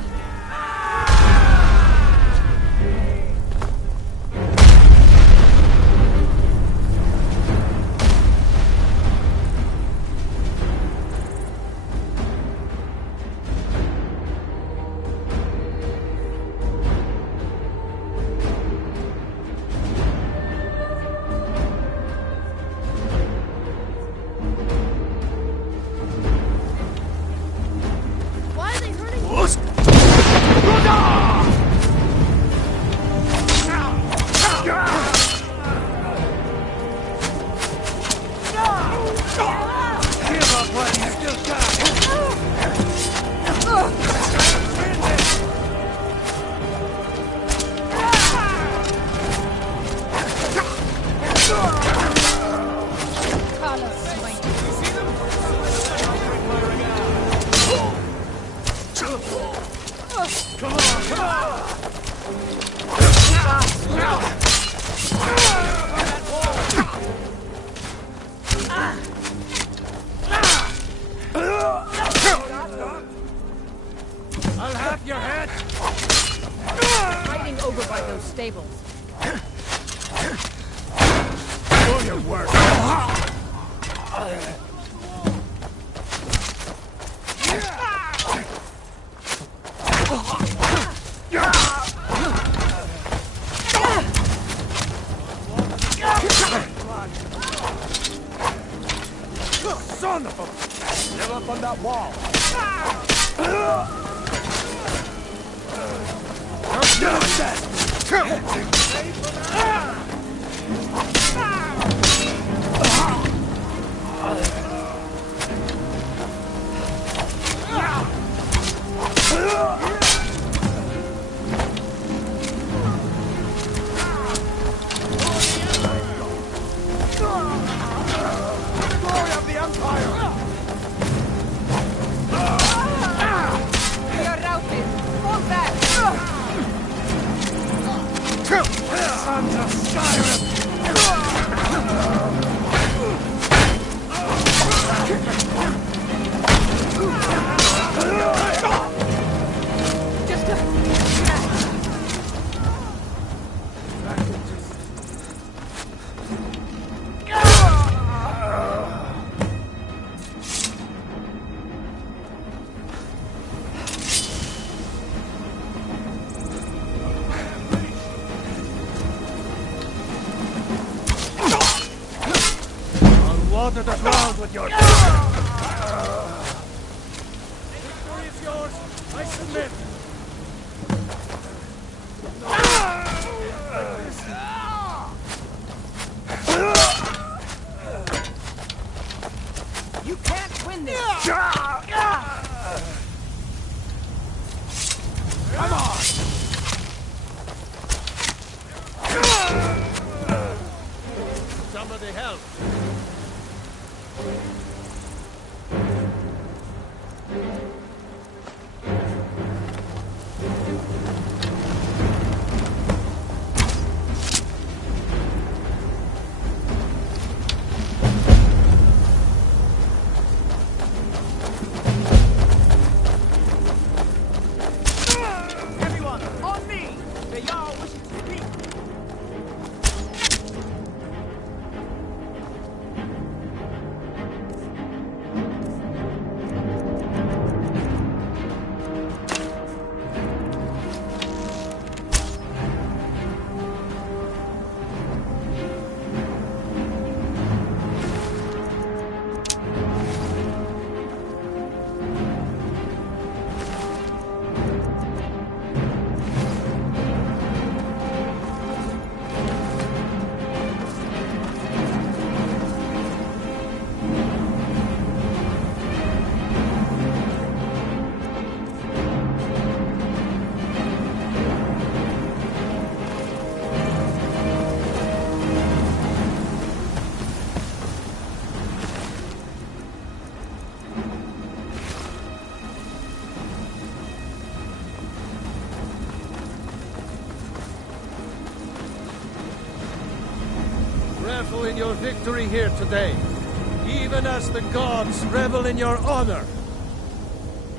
I'll have your head! Hiding over by those stables. Do your work! Son of a... Get up on that wall! Glory of the Empire! We are routed! Fall back! Sons of Skyrim! Water the ground with your... Victory is yours. I submit. You can't win this! Come on! Somebody help! Everyone, on me! The Jarl wishes to speak! revel in your victory here today, even as the gods revel in your honor.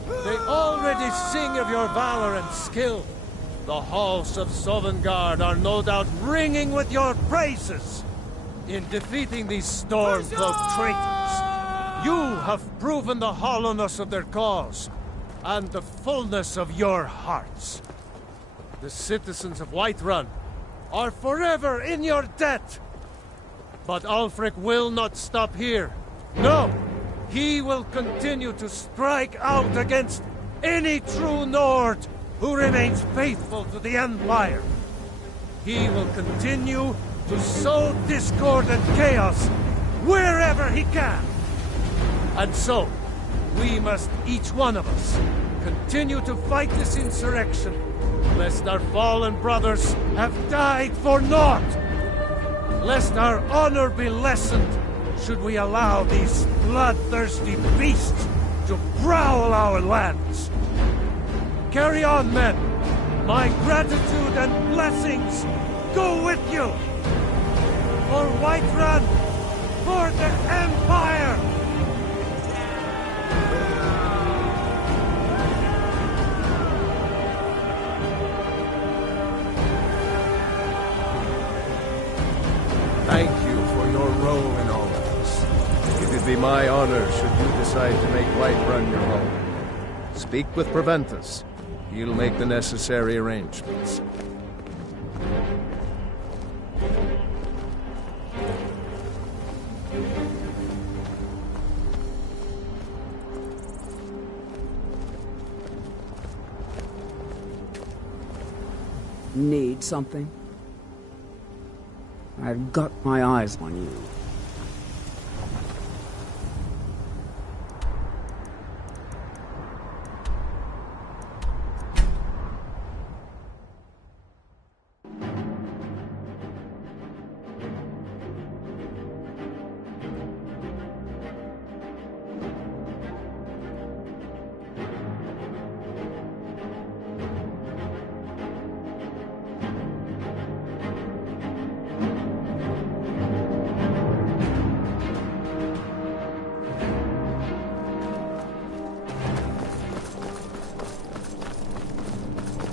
They already sing of your valor and skill. The halls of Sovngarde are no doubt ringing with your praises. In defeating these Stormcloak traitors, you have proven the hollowness of their cause, and the fullness of your hearts. The citizens of Whiterun are forever in your debt. But Ulfric will not stop here. No! He will continue to strike out against any true Nord who remains faithful to the Empire. He will continue to sow discord and chaos wherever he can. And so, we must, each one of us, continue to fight this insurrection, lest our fallen brothers have died for naught. Lest our honor be lessened, should we allow these bloodthirsty beasts to prowl our lands. Carry on, men. My gratitude and blessings go with you. For Whiterun, for the Empire! Thank you for your role in all of this. It'd be my honor should you decide to make Whiterun your home. Speak with Proventus. He'll make the necessary arrangements. Need something? I've got my eyes on you.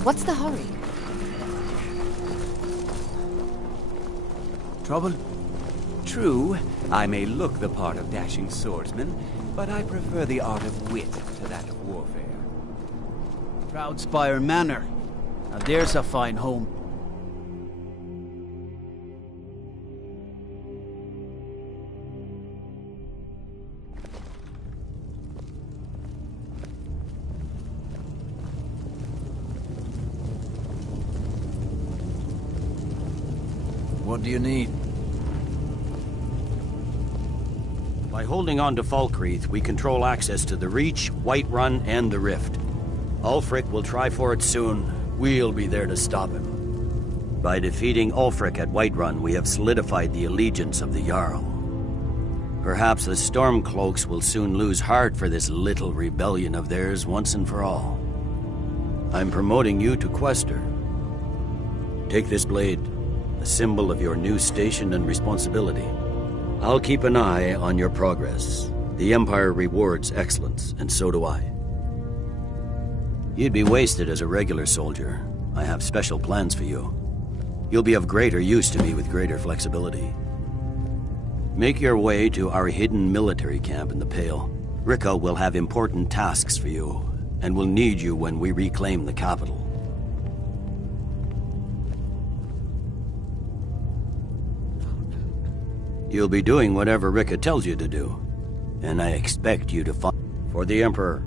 What's the hurry? Trouble? True, I may look the part of dashing swordsman, but I prefer the art of wit to that of warfare. Proudspire Manor. Now there's a fine home. What do you need? By holding on to Falkreath, we control access to the Reach, Whiterun, and the Rift. Ulfric will try for it soon. We'll be there to stop him. By defeating Ulfric at Whiterun, we have solidified the allegiance of the Jarl. Perhaps the Stormcloaks will soon lose heart for this little rebellion of theirs once and for all. I'm promoting you to Quester. Take this blade, a symbol of your new station and responsibility. I'll keep an eye on your progress. The Empire rewards excellence, and so do I. You'd be wasted as a regular soldier. I have special plans for you. You'll be of greater use to me with greater flexibility. Make your way to our hidden military camp in the Pale. Ricka will have important tasks for you, and will need you when we reclaim the capital. You'll be doing whatever Ricka tells you to do, and I expect you to fight for the Emperor.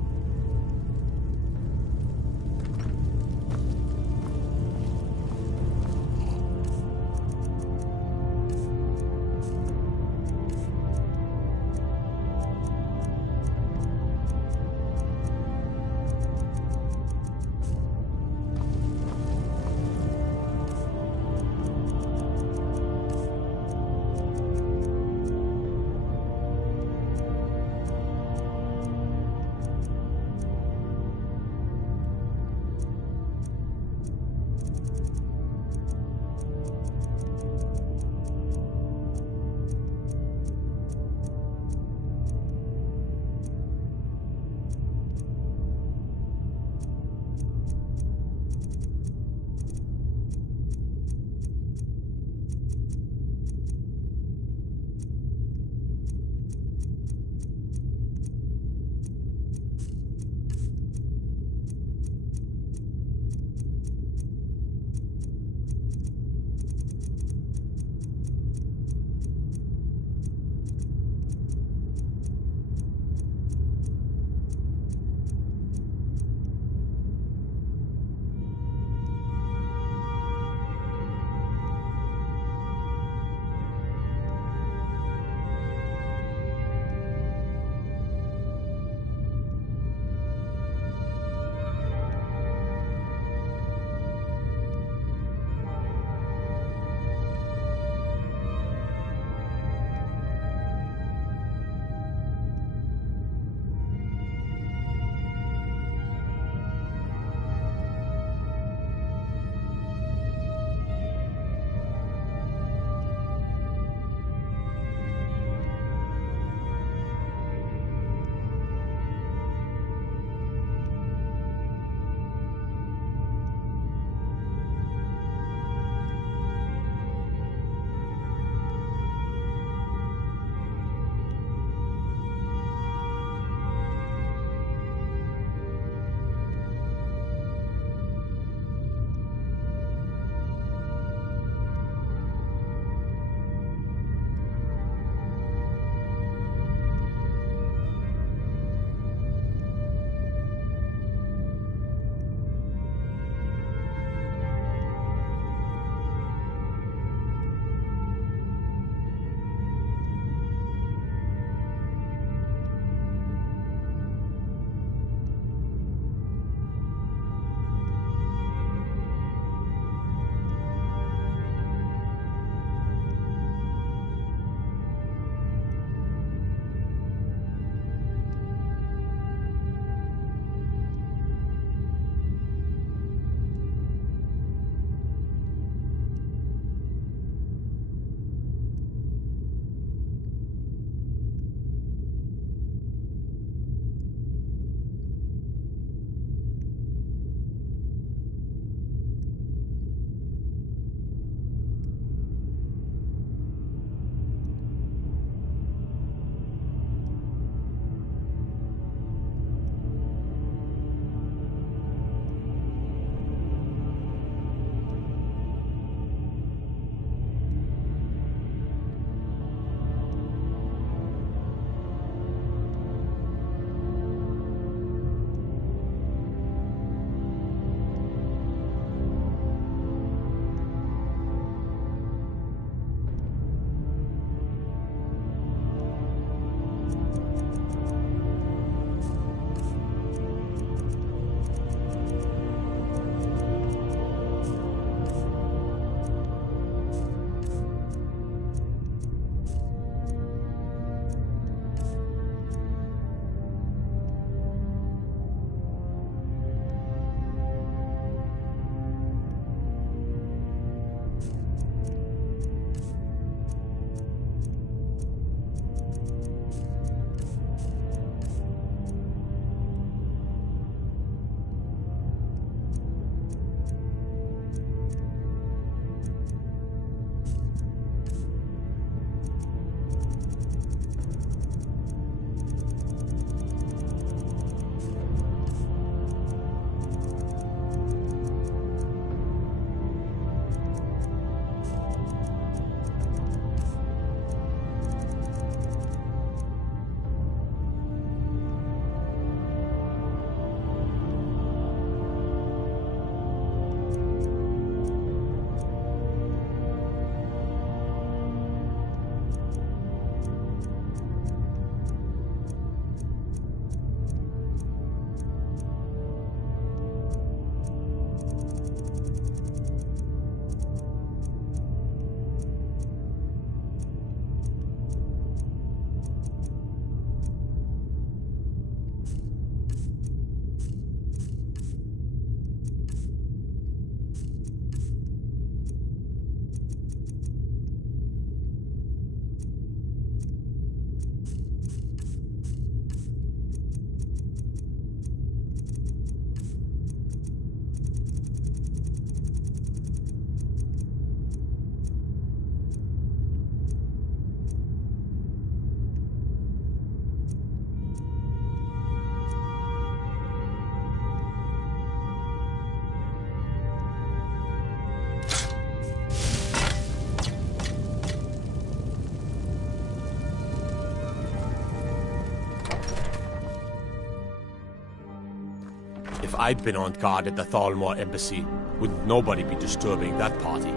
I'd been on guard at the Thalmor embassy, wouldn't nobody be disturbing that party?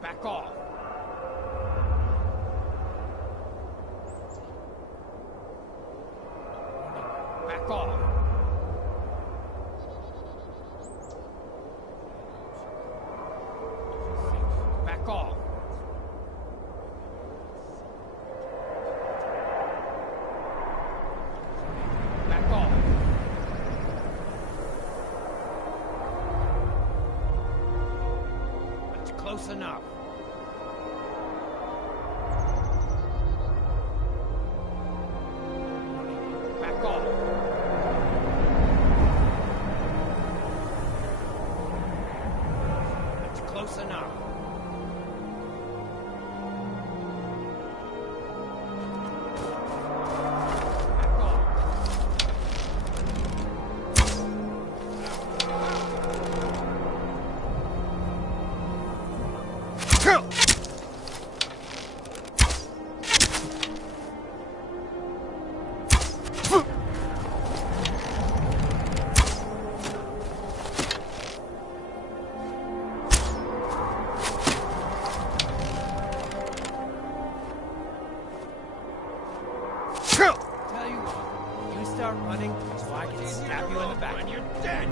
Back off! Back off! Back off! Back off! That's close enough. Back off. That's close enough. Back off. Tell you what, you start running so I can stab you in the back. When you're dead.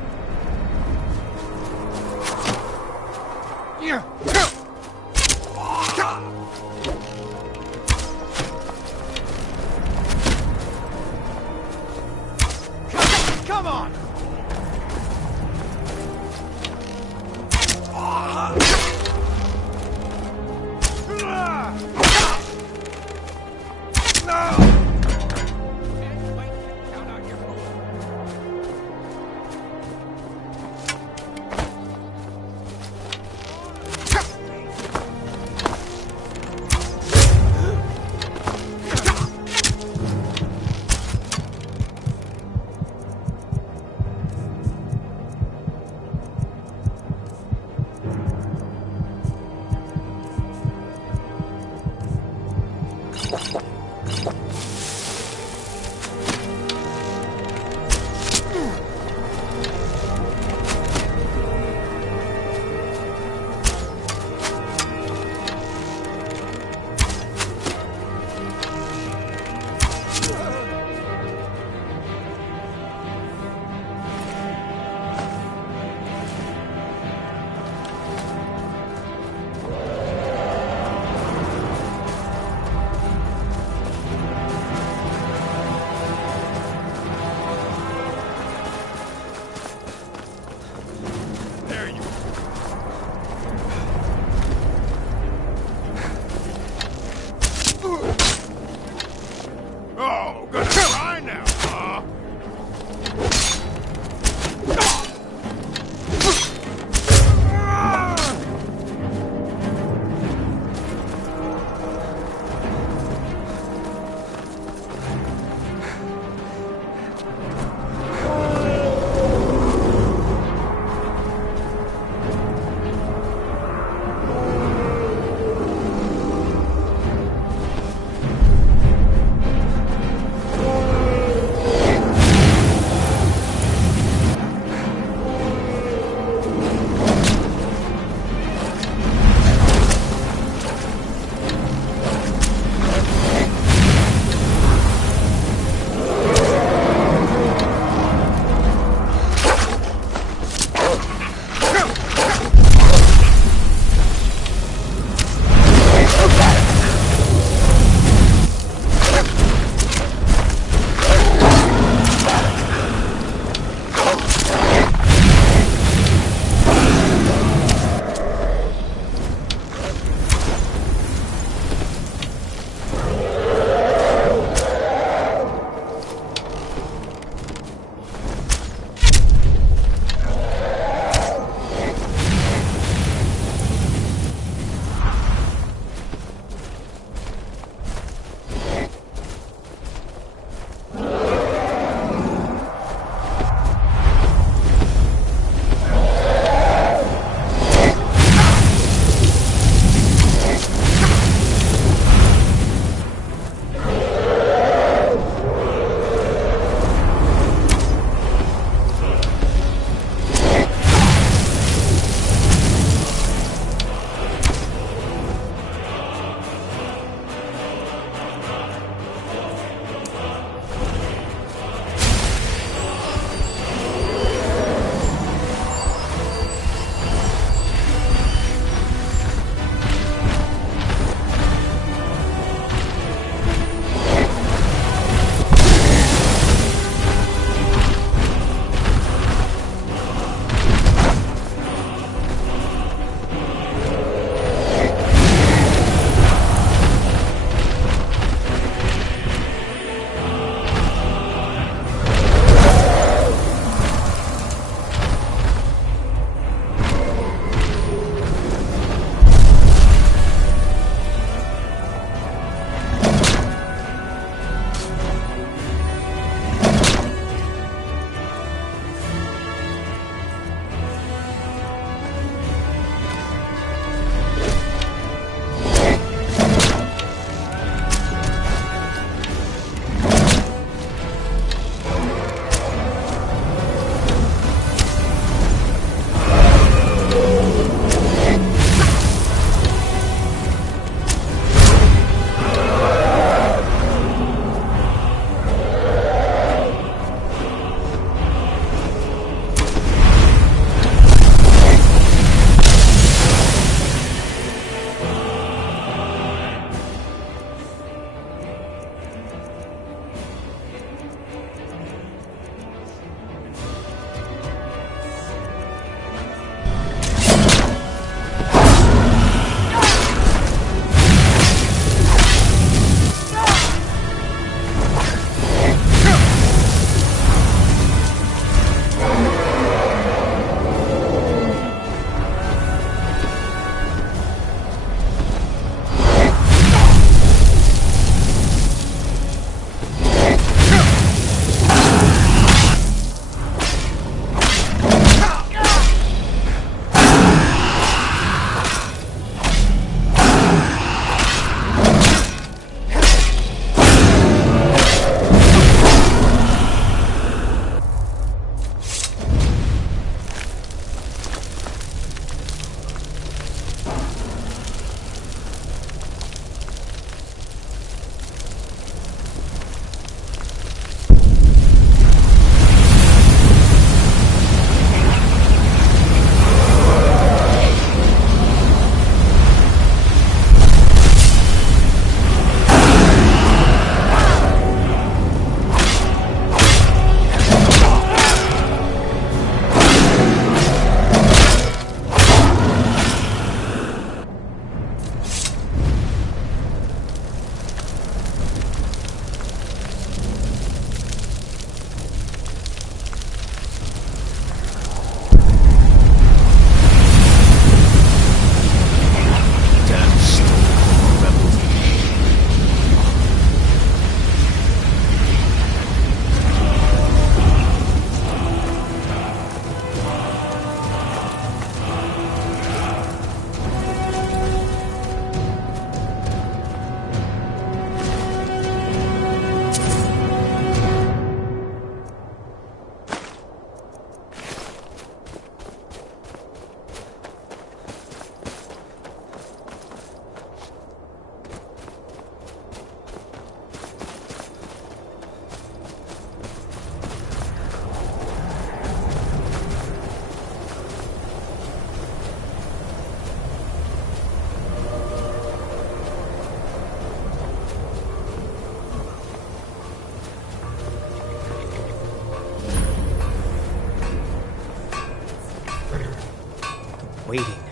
Waiting.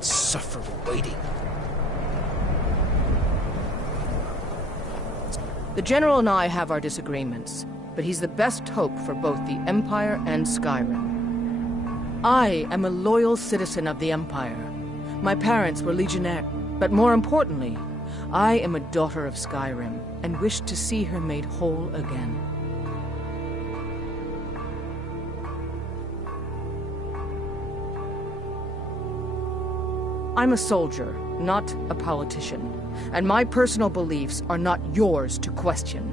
Suffer waiting. The General and I have our disagreements, but he's the best hope for both the Empire and Skyrim. I am a loyal citizen of the Empire. My parents were legionnaires, but more importantly, I am a daughter of Skyrim and wish to see her made whole again. I'm a soldier, not a politician, and my personal beliefs are not yours to question.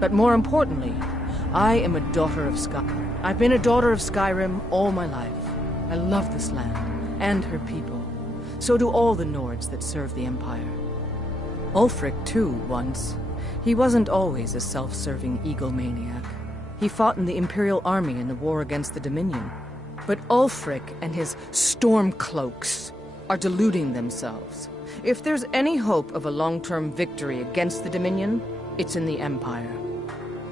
But more importantly, I am a daughter of Skyrim. I've been a daughter of Skyrim all my life. I love this land and her people. So do all the Nords that serve the Empire. Ulfric, too, once. He wasn't always a self-serving egomaniac. He fought in the Imperial Army in the war against the Dominion. But Ulfric and his Stormcloaks are deluding themselves. If there's any hope of a long-term victory against the Dominion, it's in the Empire.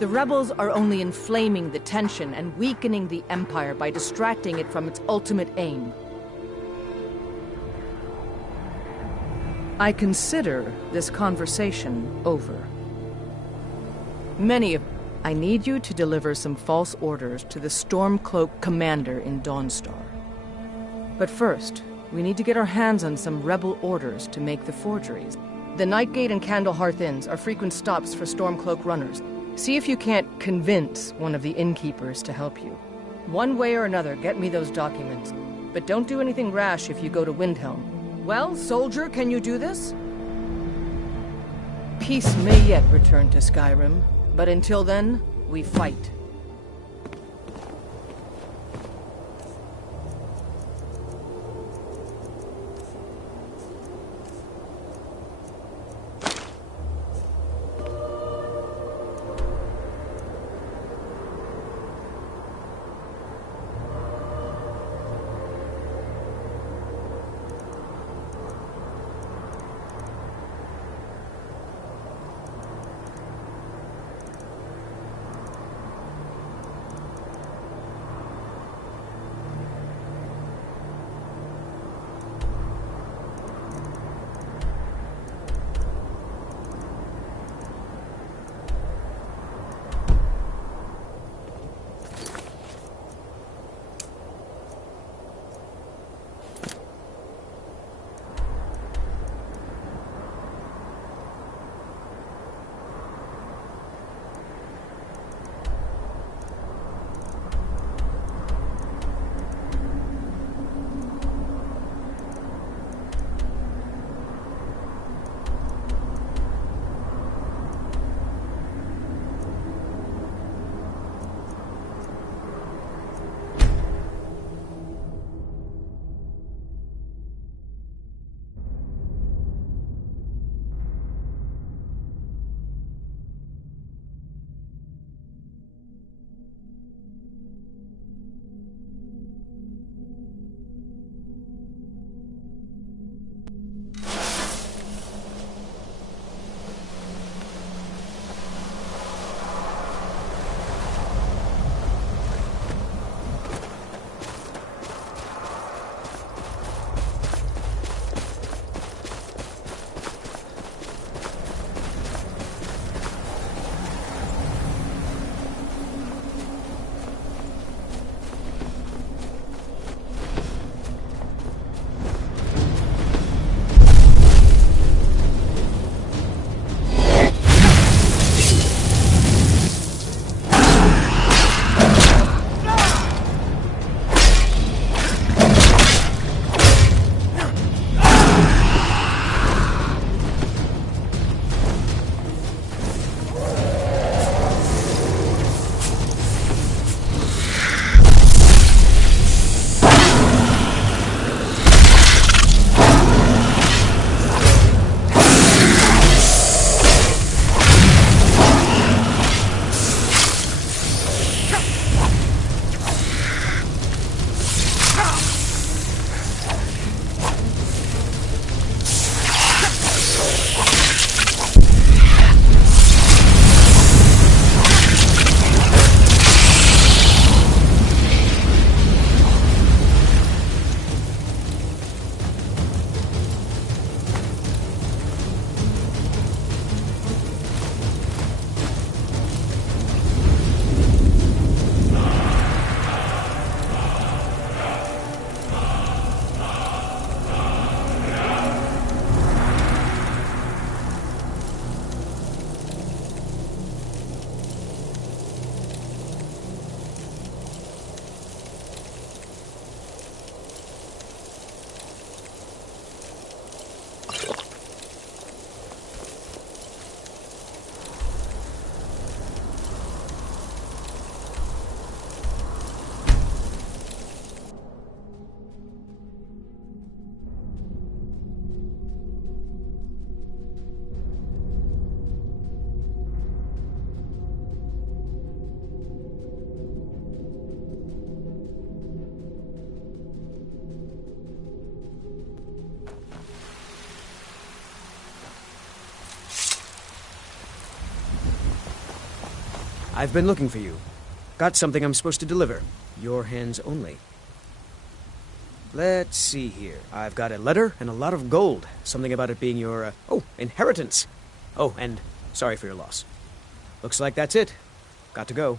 The rebels are only inflaming the tension and weakening the Empire by distracting it from its ultimate aim. I consider this conversation over. I need you to deliver some false orders to the Stormcloak commander in Dawnstar. But first, we need to get our hands on some rebel orders to make the forgeries. The Nightgate and Candlehearth Inns are frequent stops for Stormcloak runners. See if you can't convince one of the innkeepers to help you. One way or another, get me those documents. But don't do anything rash if you go to Windhelm. Well, soldier, can you do this? Peace may yet return to Skyrim, but until then, we fight. I've been looking for you. Got something I'm supposed to deliver. Your hands only. Let's see here. I've got a letter and a lot of gold. Something about it being your, inheritance. Oh, and sorry for your loss. Looks like that's it. Got to go.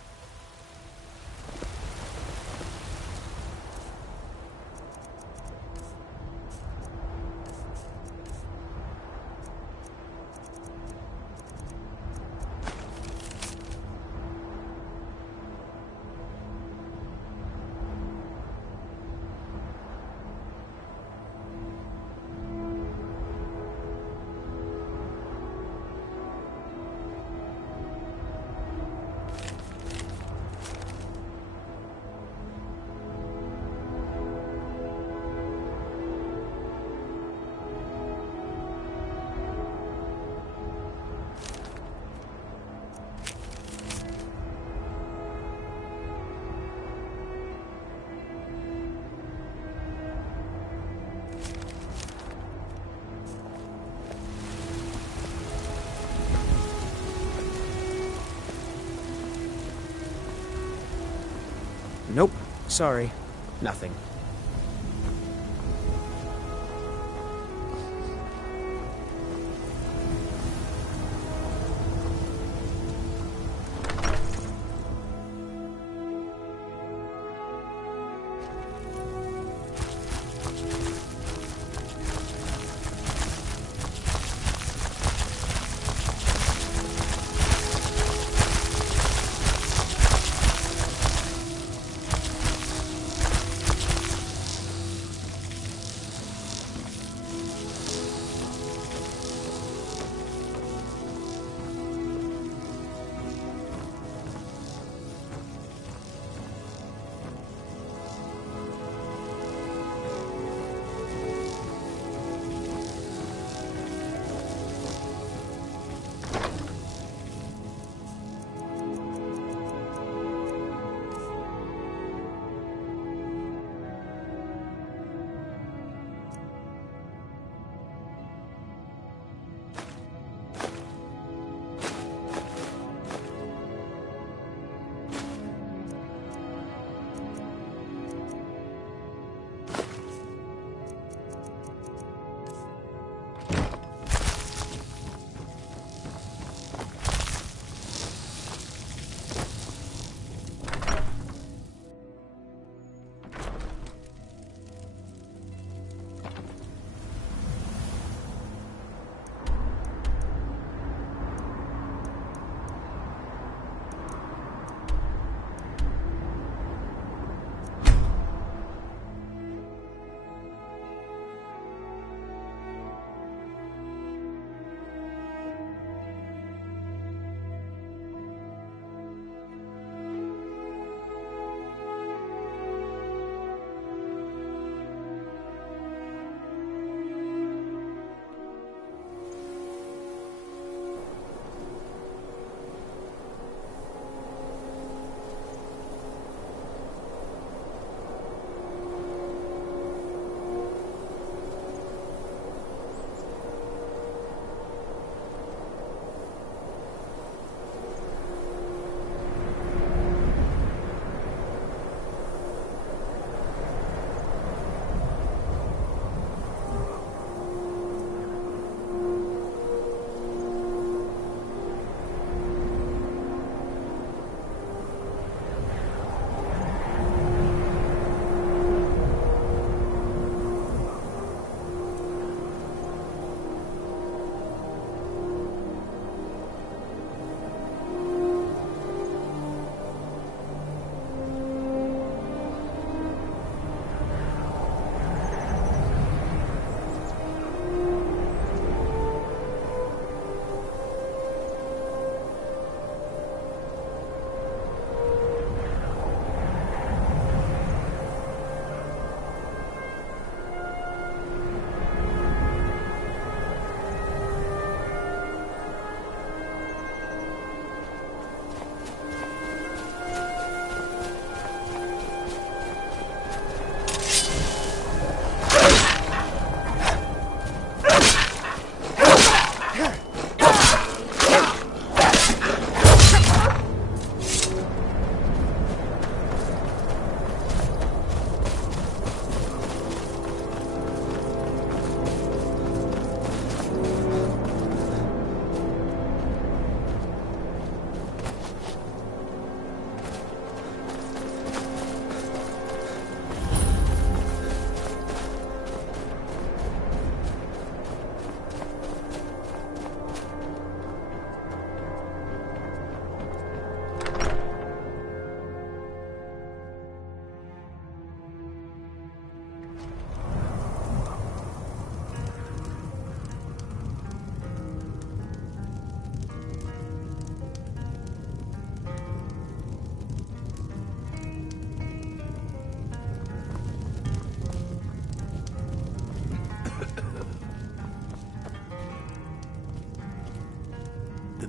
Nope. Sorry. Nothing.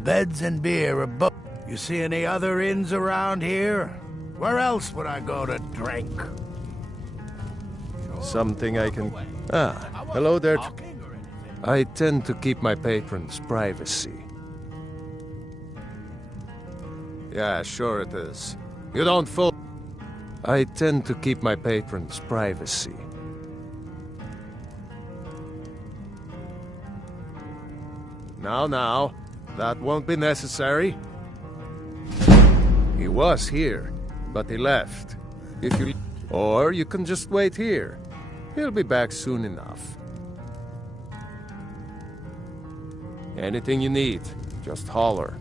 beds and beer are both. You see any other inns around here? Where else would I go to drink? Something I can... Ah, hello there. I tend to keep my patrons' privacy. Yeah, sure it is. You don't fool... I tend to keep my patrons' privacy. Now, that won't be necessary. He was here, but he left. If you... Or you can just wait here. He'll be back soon enough. Anything you need, just holler.